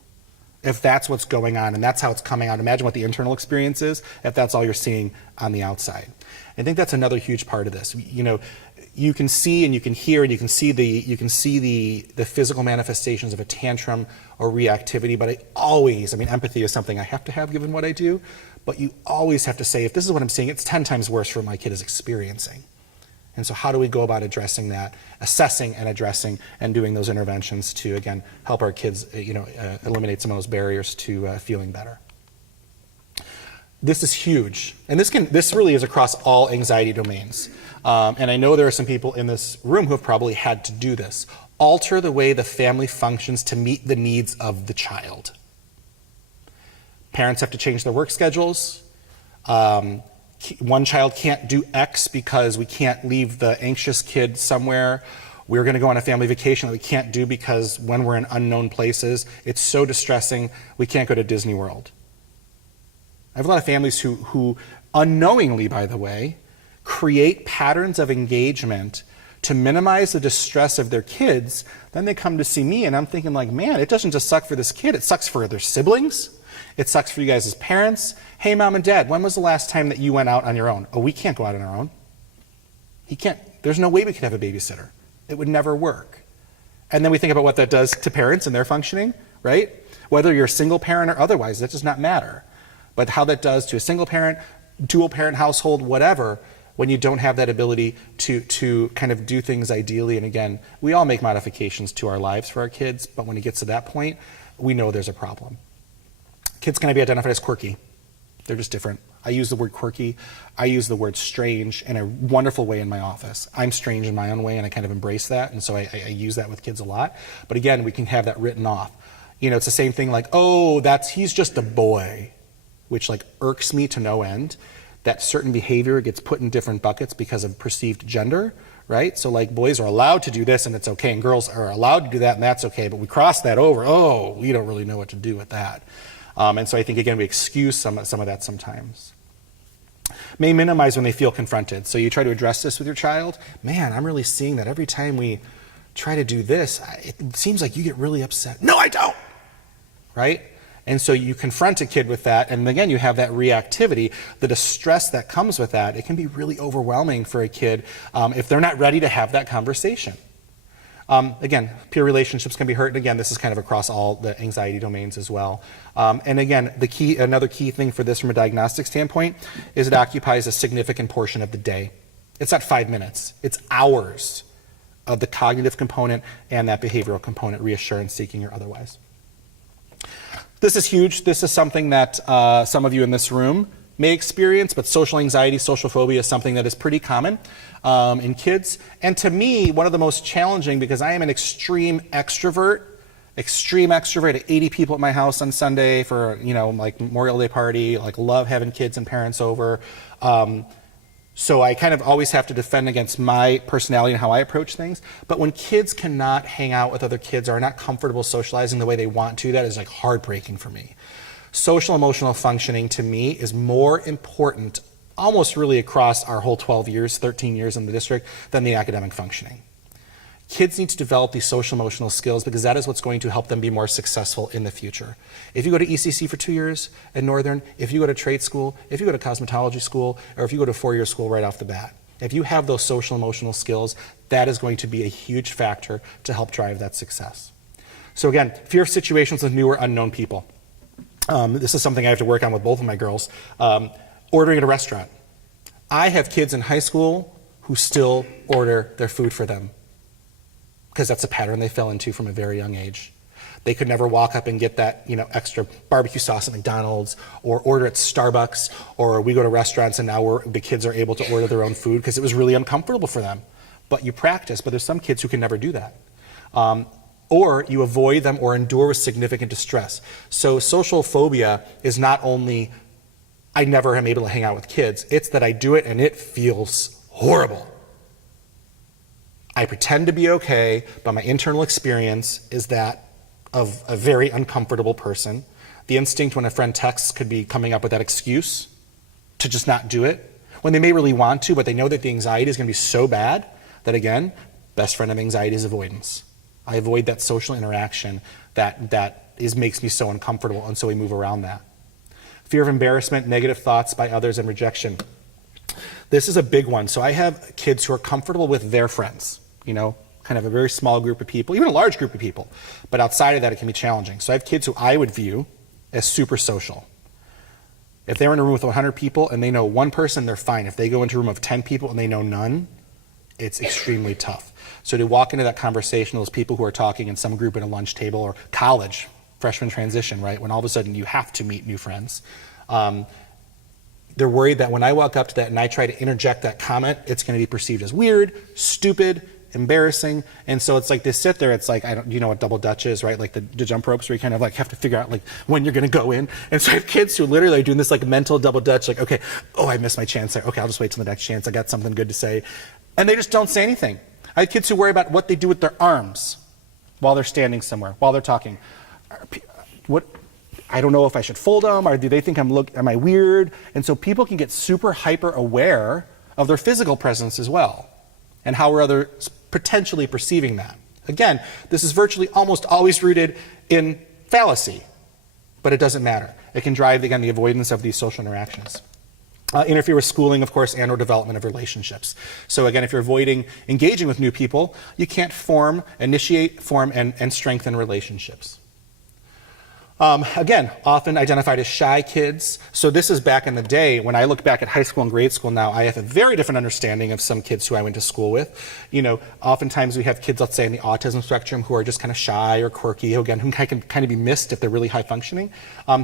if that's what's going on and that's how it's coming out. Imagine what the internal experience is if that's all you're seeing on the outside. I think that's another huge part of this. You can see and you can hear and you can see the physical manifestations of a tantrum or reactivity, but empathy is something I have to have given what I do, but you always have to say, if this is what I'm seeing, it's 10 times worse for what my kid is experiencing. And so how do we go about addressing that, assessing and addressing and doing those interventions to, again, help our kids, eliminate some of those barriers to feeling better. This is huge, and this really is across all anxiety domains. And I know there are some people in this room who have probably had to do this. Alter the way the family functions to meet the needs of the child. Parents have to change their work schedules. One child can't do X because we can't leave the anxious kid somewhere. We're going to go on a family vacation that we can't do because when we're in unknown places, it's so distressing, we can't go to Disney World. I have a lot of families who unknowingly, by the way, create patterns of engagement to minimize the distress of their kids. Then they come to see me and I'm thinking like, man, it doesn't just suck for this kid, it sucks for their siblings. It sucks for you guys as parents. Hey, Mom and Dad, when was the last time that you went out on your own? Oh, we can't go out on our own. He can't. There's no way we could have a babysitter. It would never work. And then we think about what that does to parents and their functioning, right? Whether you're a single parent or otherwise, that does not matter. But how that does to a single parent, dual parent household, whatever, when you don't have that ability to kind of do things ideally. And again, we all make modifications to our lives for our kids, but when it gets to that point, we know there's a problem. Kids can be identified as quirky. They're just different. I use the word quirky. I use the word strange in a wonderful way in my office. I'm strange in my own way, and I kind of embrace that, and so I use that with kids a lot. But again, we can have that written off. It's the same thing like, oh, he's just a boy, which like irks me to no end. That certain behavior gets put in different buckets because of perceived gender, right? So like boys are allowed to do this and it's okay, and girls are allowed to do that and that's okay, but we cross that over, oh, we don't really know what to do with that. And so I think, again, we excuse some of that sometimes. May minimize when they feel confronted. So you try to address this with your child. Man, I'm really seeing that every time we try to do this, it seems like you get really upset. No, I don't, right? And so you confront a kid with that, and again, you have that reactivity, the distress that comes with that. It can be really overwhelming for a kid if they're not ready to have that conversation. Again, peer relationships can be hurt. And again, this is kind of across all the anxiety domains as well. And again, another key thing for this from a diagnostic standpoint is it occupies a significant portion of the day. It's not 5 minutes, it's hours of the cognitive component and that behavioral component, reassurance seeking or otherwise. This is huge. This is something that some of you in this room may experience, but social anxiety, social phobia is something that is pretty common in kids. And to me, one of the most challenging, because I am an extreme extrovert at 80 people at my house on Sunday for, like Memorial Day party, like love having kids and parents over. So I kind of always have to defend against my personality and how I approach things. But when kids cannot hang out with other kids or are not comfortable socializing the way they want to, that is like heartbreaking for me. Social emotional functioning to me is more important, almost really across our whole 12 years, 13 years in the district, than the academic functioning. Kids need to develop these social emotional skills because that is what's going to help them be more successful in the future. If you go to ECC for 2 years at Northern, if you go to trade school, if you go to cosmetology school, or if you go to 4-year school right off the bat, if you have those social emotional skills, that is going to be a huge factor to help drive that success. So again, fear of situations with new or unknown people. This is something I have to work on with both of my girls. Ordering at a restaurant. I have kids in high school who still order their food for them, because that's a pattern they fell into from a very young age. They could never walk up and get that, extra barbecue sauce at McDonald's or order at Starbucks, or we go to restaurants and now the kids are able to order their own food because it was really uncomfortable for them. But you practice, but there's some kids who can never do that. Or you avoid them or endure with significant distress. So social phobia is not only I never am able to hang out with kids, it's that I do it and it feels horrible. I pretend to be okay, but my internal experience is that of a very uncomfortable person. The instinct when a friend texts could be coming up with that excuse to just not do it, when they may really want to, but they know that the anxiety is going to be so bad that, again, best friend of anxiety is avoidance. I avoid that social interaction that makes me so uncomfortable, and so we move around that. Fear of embarrassment, negative thoughts by others, and rejection. This is a big one. So I have kids who are comfortable with their friends, kind of a very small group of people, even a large group of people. But outside of that, it can be challenging. So I have kids who I would view as super social. If they're in a room with 100 people and they know one person, they're fine. If they go into a room of 10 people and they know none, it's extremely tough. So to walk into that conversation, those people who are talking in some group at a lunch table or college, freshman transition, right, when all of a sudden you have to meet new friends, they're worried that when I walk up to that and I try to interject that comment, it's going to be perceived as weird, stupid, embarrassing. And so it's like they sit there, it's like, you know what double dutch is, right? Like the jump ropes where you kind of like have to figure out like when you're going to go in. And so I have kids who literally are doing this like mental double dutch, like, okay, oh, I missed my chance there. Okay, I'll just wait till the next chance. I got something good to say. And they just don't say anything. I have kids who worry about what they do with their arms while they're standing somewhere, while they're talking. I don't know if I should fold them, or do they think am I weird? And so people can get super hyper aware of their physical presence as well, and how are others potentially perceiving that. Again, this is virtually almost always rooted in fallacy, but it doesn't matter. It can drive, again, the avoidance of these social interactions. Interfere with schooling, of course, and or development of relationships. So again, if you're avoiding engaging with new people, you can't initiate, form, and strengthen relationships. Again, often identified as shy kids. So this is back in the day. When I look back at high school and grade school now, I have a very different understanding of some kids who I went to school with. Oftentimes we have kids, let's say, in the autism spectrum who are just kind of shy or quirky, again, who can kind of be missed if they're really high functioning.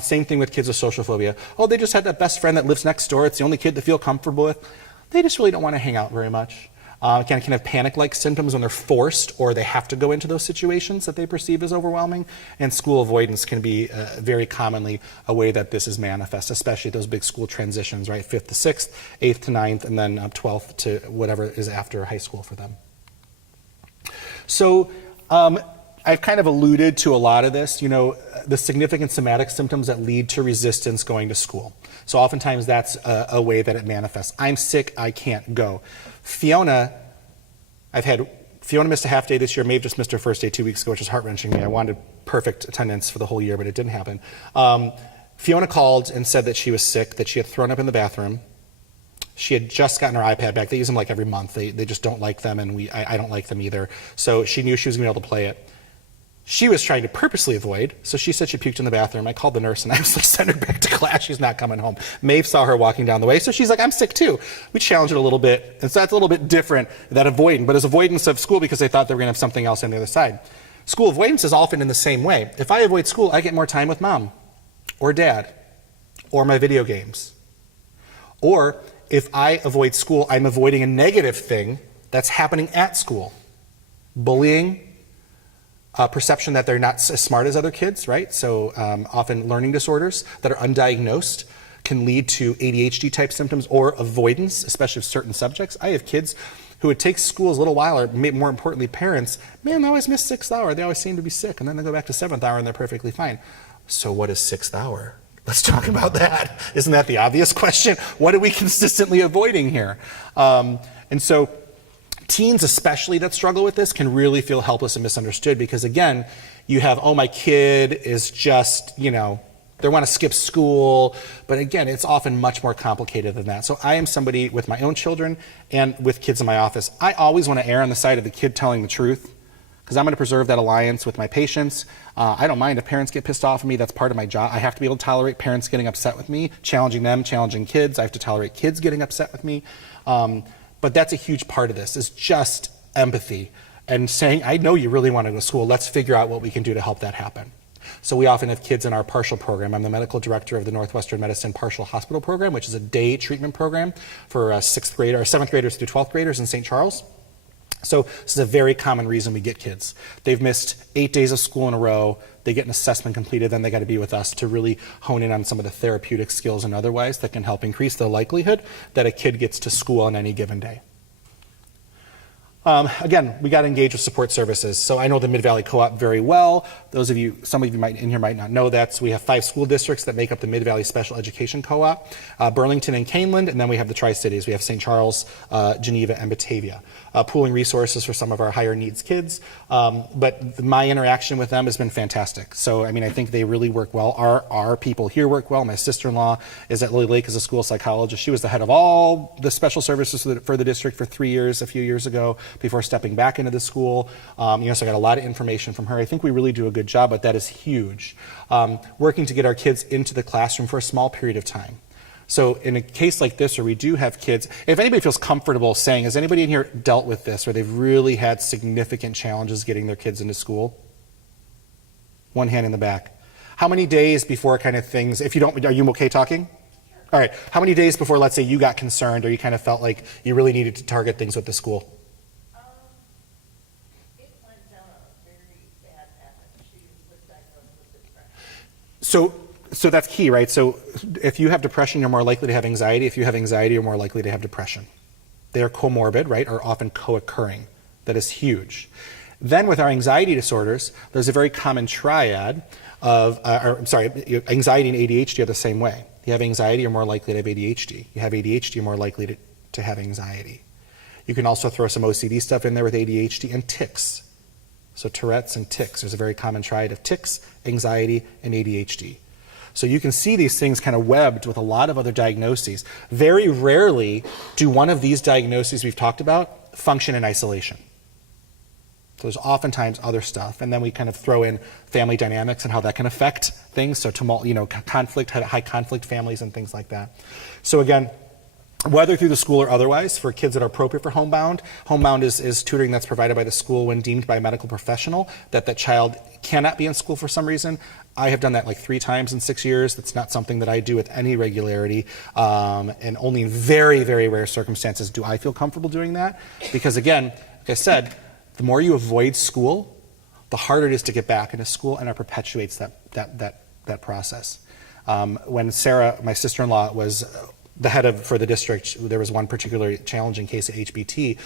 Same thing with kids with social phobia. Oh, they just had that best friend that lives next door. It's the only kid they feel comfortable with. They just really don't want to hang out very much. Can have panic-like symptoms when they're forced or they have to go into those situations that they perceive as overwhelming. And school avoidance can be very commonly a way that this is manifest, especially those big school transitions, right? 5th to 6th, 8th to 9th, and then 12th to whatever is after high school for them. So I've kind of alluded to a lot of this, the significant somatic symptoms that lead to resistance going to school. So oftentimes that's a way that it manifests. I'm sick, I can't go. Fiona missed a half day this year, may have just missed her first day 2 weeks ago, which is heart-wrenching me. I wanted perfect attendance for the whole year, but it didn't happen. Fiona called and said that she was sick, that she had thrown up in the bathroom. She had just gotten her iPad back. They use them like every month. They just don't like them, and I don't like them either. So she knew she was going to be able to play it. She was trying to purposely avoid, so she said she puked in the bathroom. I called the nurse and I was like, send her back to class. She's not coming home. Maeve saw her walking down the way, so she's like, I'm sick too. We challenged it a little bit, and so that's a little bit different, that avoidance, but it's avoidance of school because they thought they were going to have something else on the other side. School avoidance is often in the same way. If I avoid school, I get more time with mom or dad or my video games. Or if I avoid school, I'm avoiding a negative thing that's happening at school. Bullying, perception that they're not as smart as other kids, right? So often learning disorders that are undiagnosed can lead to ADHD type symptoms or avoidance, especially of certain subjects. I have kids who would take schools a little while, or more importantly parents, man, they always miss 6th hour, they always seem to be sick, and then they go back to 7th hour and they're perfectly fine. So what is 6th hour? Let's talk about that. Isn't that the obvious question? What are we consistently avoiding here? And so teens especially that struggle with this can really feel helpless and misunderstood because again, you have, oh, my kid is just, they want to skip school, but again, it's often much more complicated than that. So I am somebody with my own children and with kids in my office, I always want to err on the side of the kid telling the truth because I'm going to preserve that alliance with my patients. I don't mind if parents get pissed off at me, that's part of my job. I have to be able to tolerate parents getting upset with me, challenging them, challenging kids. I have to tolerate kids getting upset with me. But that's a huge part of this, is just empathy and saying, I know you really want to go to school, let's figure out what we can do to help that happen. So we often have kids in our partial program. I'm the medical director of the Northwestern Medicine Partial Hospital Program, which is a day treatment program for 7th graders through 12th graders in St. Charles. So this is a very common reason we get kids. They've missed 8 days of school in a row, they get an assessment completed, then they got to be with us to really hone in on some of the therapeutic skills and otherwise that can help increase the likelihood that a kid gets to school on any given day. Again, we got to engage with support services. So I know the Mid-Valley Co-op very well. Some of you in here might not know that. So we have 5 school districts that make up the Mid-Valley Special Education Co-op, Burlington and Caneland, and then we have the Tri-Cities. We have St. Charles, Geneva, and Batavia. Pooling resources for some of our higher needs kids. But my interaction with them has been fantastic. So, I think they really work well. Our people here work well. My sister-in-law is at Lily Lake as a school psychologist. She was the head of all the special services for the district for 3 years, a few years ago, before stepping back into the school. So I got a lot of information from her. I think we really do a good job, but that is huge. Working to get our kids into the classroom for a small period of time. So in a case like this where we do have kids, if anybody feels comfortable saying, has anybody in here dealt with this where they've really had significant challenges getting their kids into school? One hand in the back. How many days before kind of things, if you don't, are you okay talking? All right, how many days before, let's say, you got concerned or you kind of felt like you really needed to target things with the school? So that's key, right? So if you have depression, you're more likely to have anxiety. If you have anxiety, you're more likely to have depression. They are comorbid, right, or often co-occurring. That is huge. Then with our anxiety disorders, there's a very common triad of, anxiety and ADHD are the same way. You have anxiety, you're more likely to have ADHD. You have ADHD, you're more likely to have anxiety. You can also throw some OCD stuff in there with ADHD and tics. So Tourette's and tics. There's a very common triad of tics, anxiety, and ADHD. So you can see these things kind of webbed with a lot of other diagnoses. Very rarely do one of these diagnoses we've talked about function in isolation. So there's oftentimes other stuff, and then we kind of throw in family dynamics and how that can affect things. So tumult, conflict, high conflict families and things like that. So again, whether through the school or otherwise, for kids that are appropriate for homebound. Homebound is tutoring that's provided by the school when deemed by a medical professional that child cannot be in school for some reason. I have done that like 3 times in 6 years. That's not something that I do with any regularity, and only in very, very rare circumstances do I feel comfortable doing that. Because again, like I said, the more you avoid school, the harder it is to get back into school, and it perpetuates that process. When Sarah, my sister-in-law, was the head for the district, there was one particularly challenging case at HBT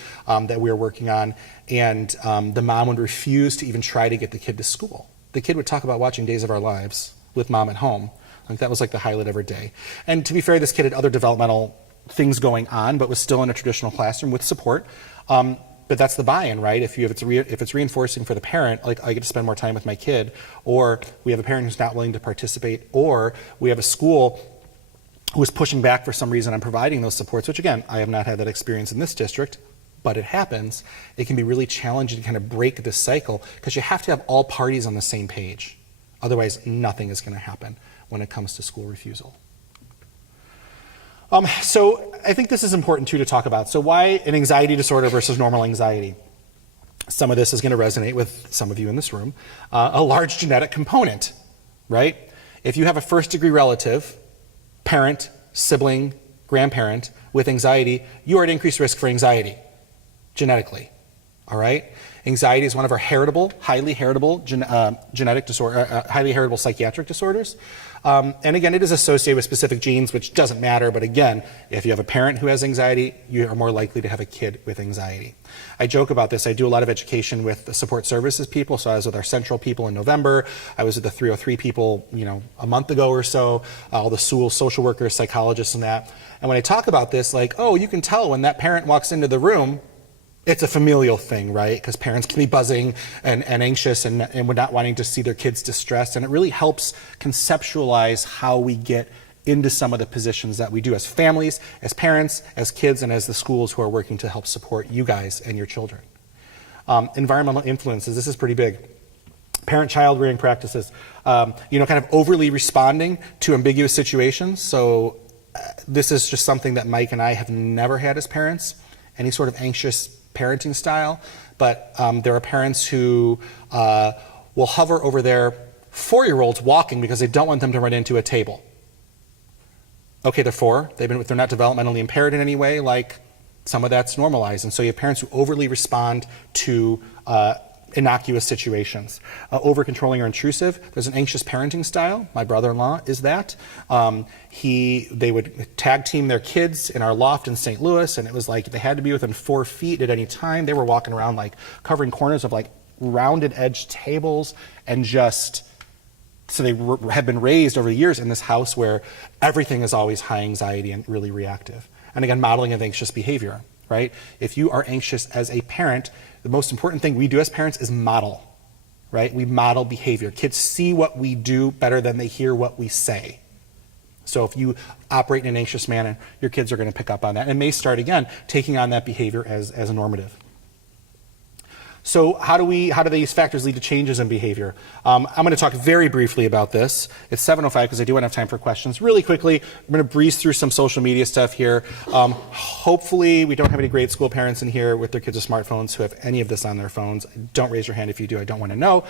that we were working on, and the mom would refuse to even try to get the kid to school. The kid would talk about watching Days of Our Lives with mom at home. Like that was like the highlight of her day. And to be fair, this kid had other developmental things going on, but was still in a traditional classroom with support. But that's the buy-in, right? If it's reinforcing for the parent, like I get to spend more time with my kid, or we have a parent who's not willing to participate, or we have a school who is pushing back for some reason on providing those supports, which again, I have not had that experience in this district, but it happens. It can be really challenging to kind of break this cycle because you have to have all parties on the same page. Otherwise, nothing is going to happen when it comes to school refusal. So I think this is important too to talk about. So why an anxiety disorder versus normal anxiety? Some of this is going to resonate with some of you in this room. A large genetic component, right? If you have a first-degree relative, parent, sibling, grandparent with anxiety, you are at increased risk for anxiety, genetically, all right? Anxiety is one of our heritable, highly heritable genetic disorder, highly heritable psychiatric disorders. And again, it is associated with specific genes, which doesn't matter. But again, if you have a parent who has anxiety, you are more likely to have a kid with anxiety. I joke about this. I do a lot of education with the support services people. So I was with our central people in November. I was with the 303 people, a month ago or so, all the social workers, psychologists and that. And when I talk about this, like, oh, you can tell when that parent walks into the room, it's a familial thing, right? Because parents can be buzzing and anxious and not wanting to see their kids distressed. And it really helps conceptualize how we get into some of the positions that we do as families, as parents, as kids, and as the schools who are working to help support you guys and your children. Environmental influences, this is pretty big. Parent-child rearing practices, kind of overly responding to ambiguous situations. So this is just something that Mike and I have never had as parents, any sort of anxious parenting style, but there are parents who will hover over their 4-year-olds walking because they don't want them to run into a table. Okay, they're 4, they're not developmentally impaired in any way, like some of that's normalized. And so you have parents who overly respond to innocuous situations. Over-controlling or intrusive, there's an anxious parenting style. My brother-in-law is that. They would tag team their kids in our loft in St. Louis, and it was like they had to be within 4 feet at any time. They were walking around like covering corners of like rounded edge tables, and so they have been raised over the years in this house where everything is always high anxiety and really reactive. And again, modeling of anxious behavior, right? If you are anxious as a parent, the most important thing we do as parents is model, right? We model behavior. Kids see what we do better than they hear what we say. So if you operate in an anxious manner, your kids are going to pick up on that and may start, again, taking on that behavior as a normative. So how do these factors lead to changes in behavior? I'm going to talk very briefly about this. It's 7:05 because I do want to have time for questions. Really quickly, I'm going to breeze through some social media stuff here. Hopefully we don't have any grade school parents in here with their kids with smartphones who have any of this on their phones. Don't raise your hand if you do. I don't want to know.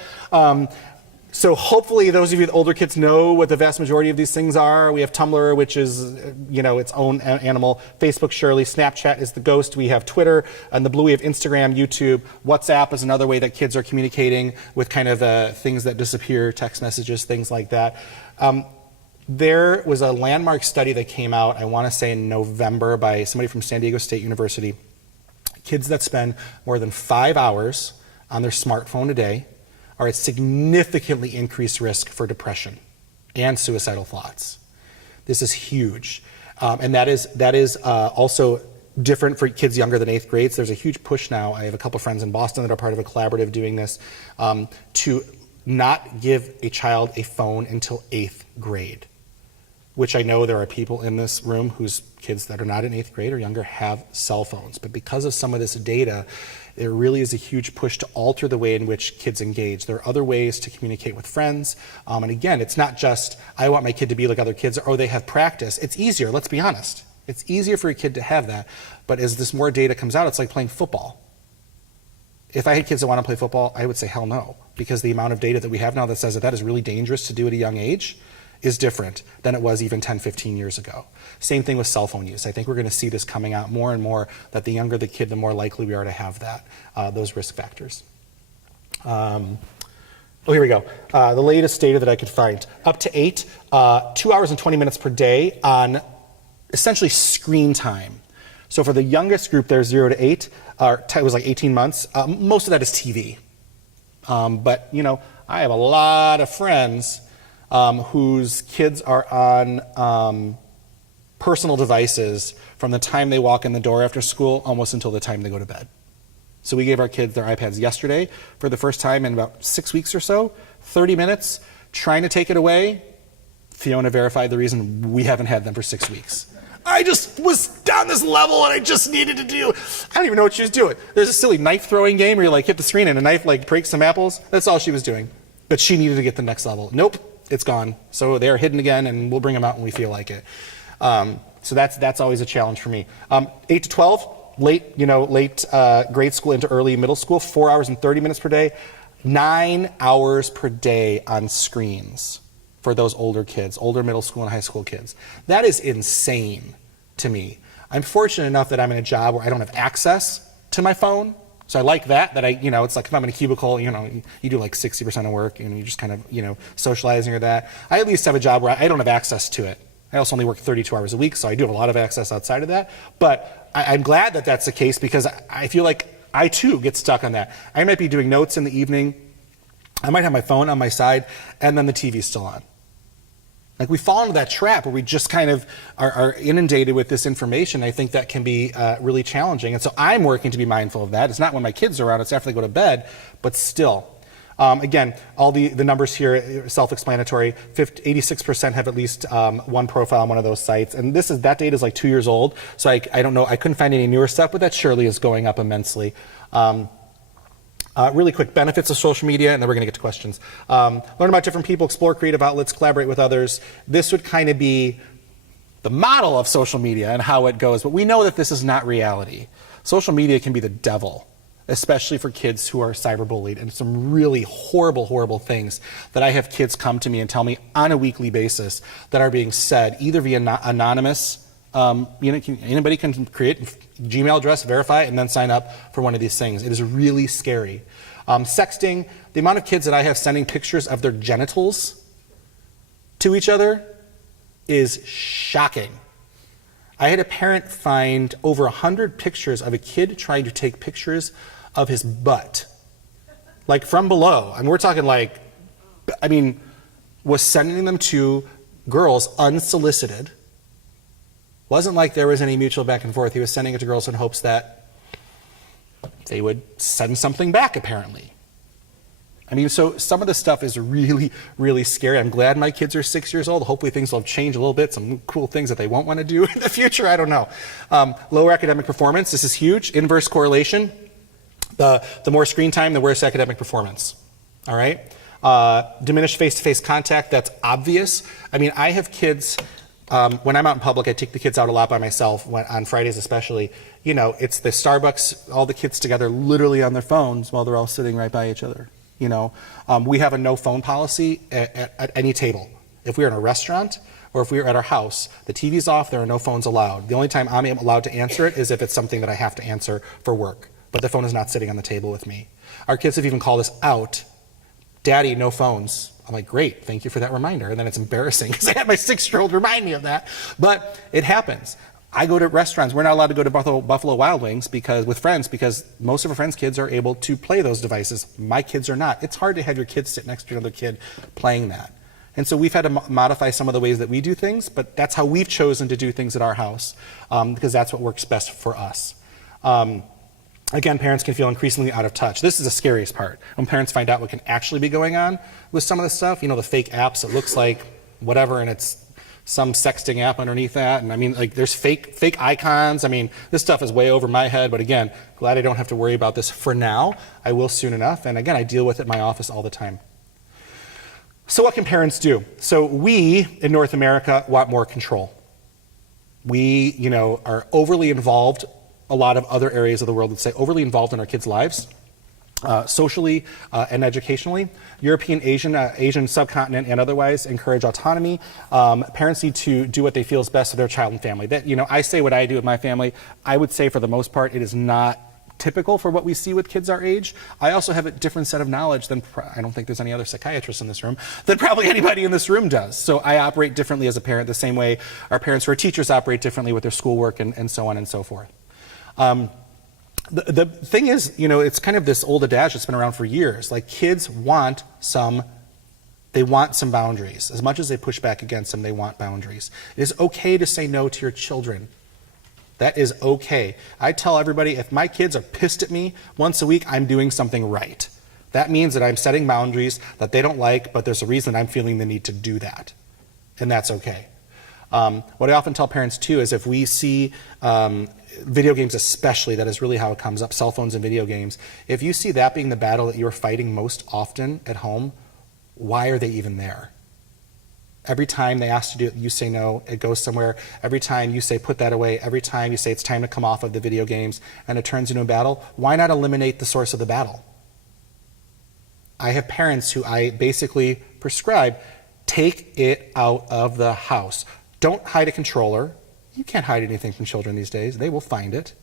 So hopefully those of you with older kids know what the vast majority of these things are. We have Tumblr, which is, its own animal. Facebook, surely. Snapchat is the ghost. We have Twitter. And the blue, we have Instagram, YouTube. WhatsApp is another way that kids are communicating with kind of things that disappear, text messages, things like that. There was a landmark study that came out, I want to say in November, by somebody from San Diego State University. Kids that spend more than 5 hours on their smartphone a day are at significantly increased risk for depression and suicidal thoughts. This is huge. And that is also different for kids younger than 8th grade. So there's a huge push now. I have a couple friends in Boston that are part of a collaborative doing this, to not give a child a phone until 8th grade, which I know there are people in this room whose kids that are not in 8th grade or younger have cell phones. But because of some of this data, there really is a huge push to alter the way in which kids engage. There are other ways to communicate with friends. And again, it's not just, I want my kid to be like other kids, or they have practice. It's easier, let's be honest. It's easier for a kid to have that. But as this more data comes out, it's like playing football. If I had kids that want to play football, I would say hell no. Because the amount of data that we have now that says that is really dangerous to do at a young age is different than it was even 10, 15 years ago. Same thing with cell phone use. I think we're going to see this coming out more and more, that the younger the kid, the more likely we are to have those risk factors. Here we go. The latest data that I could find. Up to 8, 2 hours and 20 minutes per day on essentially screen time. So for the youngest group there, 0 to 8, it was like 18 months. Most of that is TV. But, I have a lot of friends whose kids are on personal devices from the time they walk in the door after school almost until the time they go to bed. So we gave our kids their iPads yesterday for the first time in about 6 weeks or so, 30 minutes, trying to take it away. Fiona verified the reason we haven't had them for 6 weeks. I just was down this level and I just needed to do, I don't even know what she was doing. There's a silly knife throwing game where you hit the screen and a knife breaks some apples. That's all she was doing. But she needed to get the next level. Nope. It's gone. So they're hidden again, and we'll bring them out when we feel like it. So that's always a challenge for me. 8 to 12, late grade school into early middle school, 4 hours and 30 minutes per day, 9 hours per day on screens for those older kids, older middle school and high school kids. That is insane. to me. I'm fortunate enough that I'm in a job where I don't have access to my phone. So I like that it's like if I'm in a cubicle, you do like 60% of work and you just kind of, socializing or that. I at least have a job where I don't have access to it. I also only work 32 hours a week, so I do have a lot of access outside of that. But I'm glad that that's the case because I feel like I too get stuck on that. I might be doing notes in the evening. I might have my phone on my side and then the TV's still on. Like we fall into that trap where we just kind of are inundated with this information. I think that can be really challenging. And so I'm working to be mindful of that. It's not when my kids are around, it's after they go to bed, but still. Again, all the numbers here are self-explanatory. 86% have at least one profile on one of those sites. And that data is like 2 years old. So I don't know, I couldn't find any newer stuff, but that surely is going up immensely. Really quick, benefits of social media, and then we're going to get to questions. Learn about different people, explore creative outlets, collaborate with others. This would kind of be the model of social media and how it goes, but we know that this is not reality. Social media can be the devil, especially for kids who are cyberbullied, and some really horrible, horrible things that I have kids come to me and tell me on a weekly basis that are being said, either via anonymous. Anybody can create Gmail address, verify it, and then sign up for one of these things. It is really scary. Sexting, the amount of kids that I have sending pictures of their genitals to each other is shocking. I had a parent find over 100 pictures of a kid trying to take pictures of his butt, like from below. And we're talking was sending them to girls unsolicited. Wasn't like there was any mutual back and forth. He was sending it to girls in hopes that they would send something back, apparently. So some of this stuff is really, really scary. I'm glad my kids are 6 years old. Hopefully things will change a little bit, some cool things that they won't want to do in the future. I don't know. Lower academic performance. This is huge. Inverse correlation. The more screen time, the worse academic performance. All right? Diminished face-to-face contact. That's obvious. I have kids... when I'm out in public, I take the kids out a lot by myself, on Fridays especially. It's the Starbucks, all the kids together literally on their phones while they're all sitting right by each other. We have a no phone policy at any table. If we're in a restaurant or if we're at our house, the TV's off, there are no phones allowed. The only time I'm allowed to answer it is if it's something that I have to answer for work. But the phone is not sitting on the table with me. Our kids have even called us out. Daddy, no phones. I'm like, great, thank you for that reminder. And then it's embarrassing because I had my 6-year-old remind me of that. But it happens. I go to restaurants. We're not allowed to go to Buffalo Wild Wings with friends because most of our friends' kids are able to play those devices. My kids are not. It's hard to have your kids sit next to another kid playing that. And so we've had to modify some of the ways that we do things, but that's how we've chosen to do things at our house because that's what works best for us. Again, parents can feel increasingly out of touch. This is the scariest part. When parents find out what can actually be going on with some of this stuff, the fake apps, it looks like whatever, and it's some sexting app underneath that. And there's fake icons. This stuff is way over my head, but again, glad I don't have to worry about this for now. I will soon enough. And again, I deal with it in my office all the time. So what can parents do? So we, in North America, want more control. We, are overly involved. A lot of other areas of the world would say overly involved in our kids' lives, socially and educationally. European, Asian subcontinent, and otherwise encourage autonomy. Parents need to do what they feel is best for their child and family. That I say what I do with my family. I would say for the most part, it is not typical for what we see with kids our age. I also have a different set of knowledge than I don't think there's any other psychiatrists in this room than probably anybody in this room does. So I operate differently as a parent, the same way our parents who are teachers operate differently with their schoolwork and so on and so forth. The thing is, it's kind of this old adage that's been around for years. Like kids want some boundaries. As much as they push back against them, they want boundaries. It is okay to say no to your children. That is okay. I tell everybody, if my kids are pissed at me once a week, I'm doing something right. That means that I'm setting boundaries that they don't like, but there's a reason I'm feeling the need to do that. And that's okay. What I often tell parents too is if we see video games especially, that is really how it comes up, cell phones and video games. If you see that being the battle that you're fighting most often at home, why are they even there? Every time they ask to do it, you say no, it goes somewhere. Every time you say put that away, every time you say it's time to come off of the video games and it turns into a battle, why not eliminate the source of the battle? I have parents who I basically prescribe, take it out of the house. Don't hide a controller. You can't hide anything from children these days. They will find it.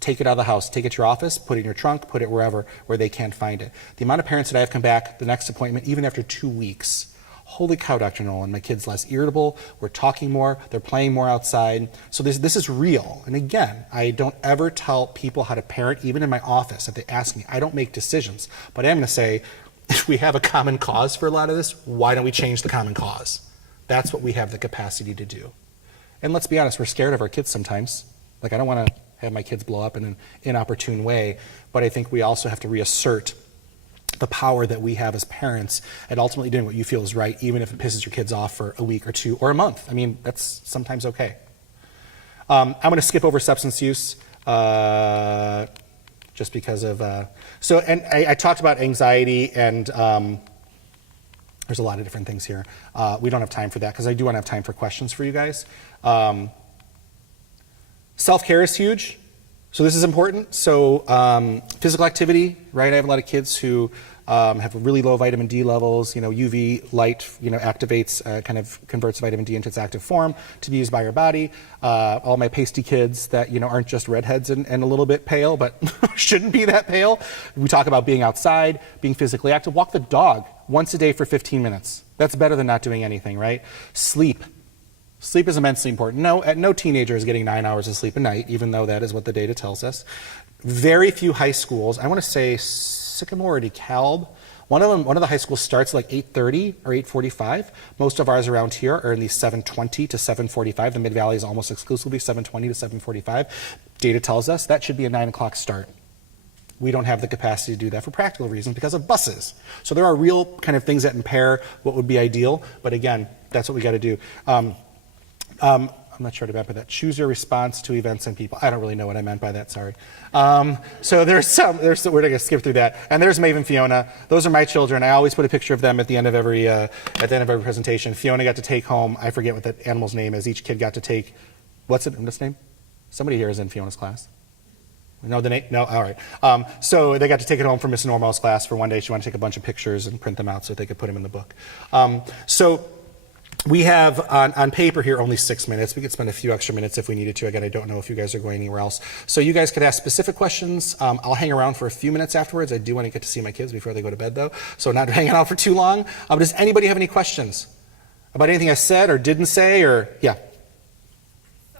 Take it out of the house. Take it to your office, put it in your trunk, put it wherever where they can't find it. The amount of parents that I have come back the next appointment, even after 2 weeks, holy cow, Dr. Nolan, my kid's less irritable, we're talking more, they're playing more outside. So this is real. And again, I don't ever tell people how to parent, even in my office, if they ask me. I don't make decisions. But I am going to say, if we have a common cause for a lot of this, why don't we change the common cause? That's what we have the capacity to do. And let's be honest, we're scared of our kids sometimes. Like, I don't want to have my kids blow up in an inopportune way, but I think we also have to reassert the power that we have as parents at ultimately doing what you feel is right, even if it pisses your kids off for a week or two or a month. I mean, that's sometimes okay. I'm going to skip over substance use just because of... and I talked about anxiety, and there's a lot of different things here. We don't have time for that because I do want to have time for questions for you guys. Self-care is huge. So this is important. So physical activity, right? I have a lot of kids who have really low vitamin D levels. UV light, activates, kind of converts vitamin D into its active form to be used by your body. All my pasty kids that, aren't just redheads and a little bit pale, but shouldn't be that pale. We talk about being outside, being physically active. Walk the dog once a day for 15 minutes. That's better than not doing anything, right? Sleep. Sleep is immensely important. No teenager is getting 9 hours of sleep a night, even though that is what the data tells us. Very few high schools, I want to say Sycamore or DeKalb, one of the high schools starts like 8:30 or 8:45. Most of ours around here are in the 7:20 to 7:45. The Mid-Valley is almost exclusively 7:20 to 7:45. Data tells us that should be a 9 o'clock start. We don't have the capacity to do that for practical reasons because of buses. So there are real kind of things that impair what would be ideal, but again, that's what we got to do. I'm not sure what I meant by that. Choose your response to events and people. I don't really know what I meant by that, sorry. So we're going to skip through that. And there's Maeve and Fiona. Those are my children. I always put a picture of them at the end of every presentation. Fiona got to take home, I forget what that animal's name is. Each kid got to take, what's this name? Somebody here is in Fiona's class. No, the name? No, all right. So they got to take it home from Miss Normal's class for one day. She wanted to take a bunch of pictures and print them out so they could put them in the book. So we have on paper here only 6 minutes. We could spend a few extra minutes if we needed to. Again, I don't know if you guys are going anywhere else. So you guys could ask specific questions. I'll hang around for a few minutes afterwards. I do want to get to see my kids before they go to bed, though, so not hanging out for too long. Does anybody have any questions about anything I said or didn't say? Or yeah. So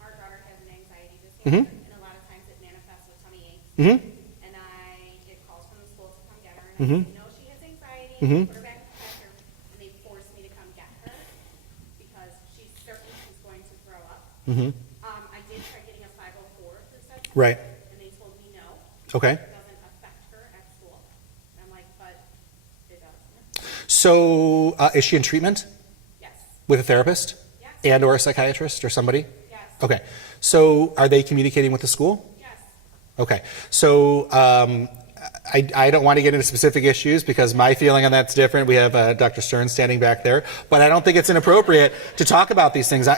our daughter has an anxiety disorder, and a lot of times it manifests with tummy aches. And I get calls from the school to come get her, and I know she has anxiety. Put her back in the classroom, and they force me to come get her because she's certain she's going to throw up. I did try getting a 504 through substance, Right. and they told me no. Okay. It doesn't affect her at school. And I'm like, but it does. So is she in treatment Yes. with a therapist? Yes. And or a psychiatrist or somebody? Yes. Okay. So are they communicating with the school? Yes. Okay. So I don't want to get into specific issues because my feeling on that's different. We have Dr. Stern standing back there, but I don't think it's inappropriate to talk about these things.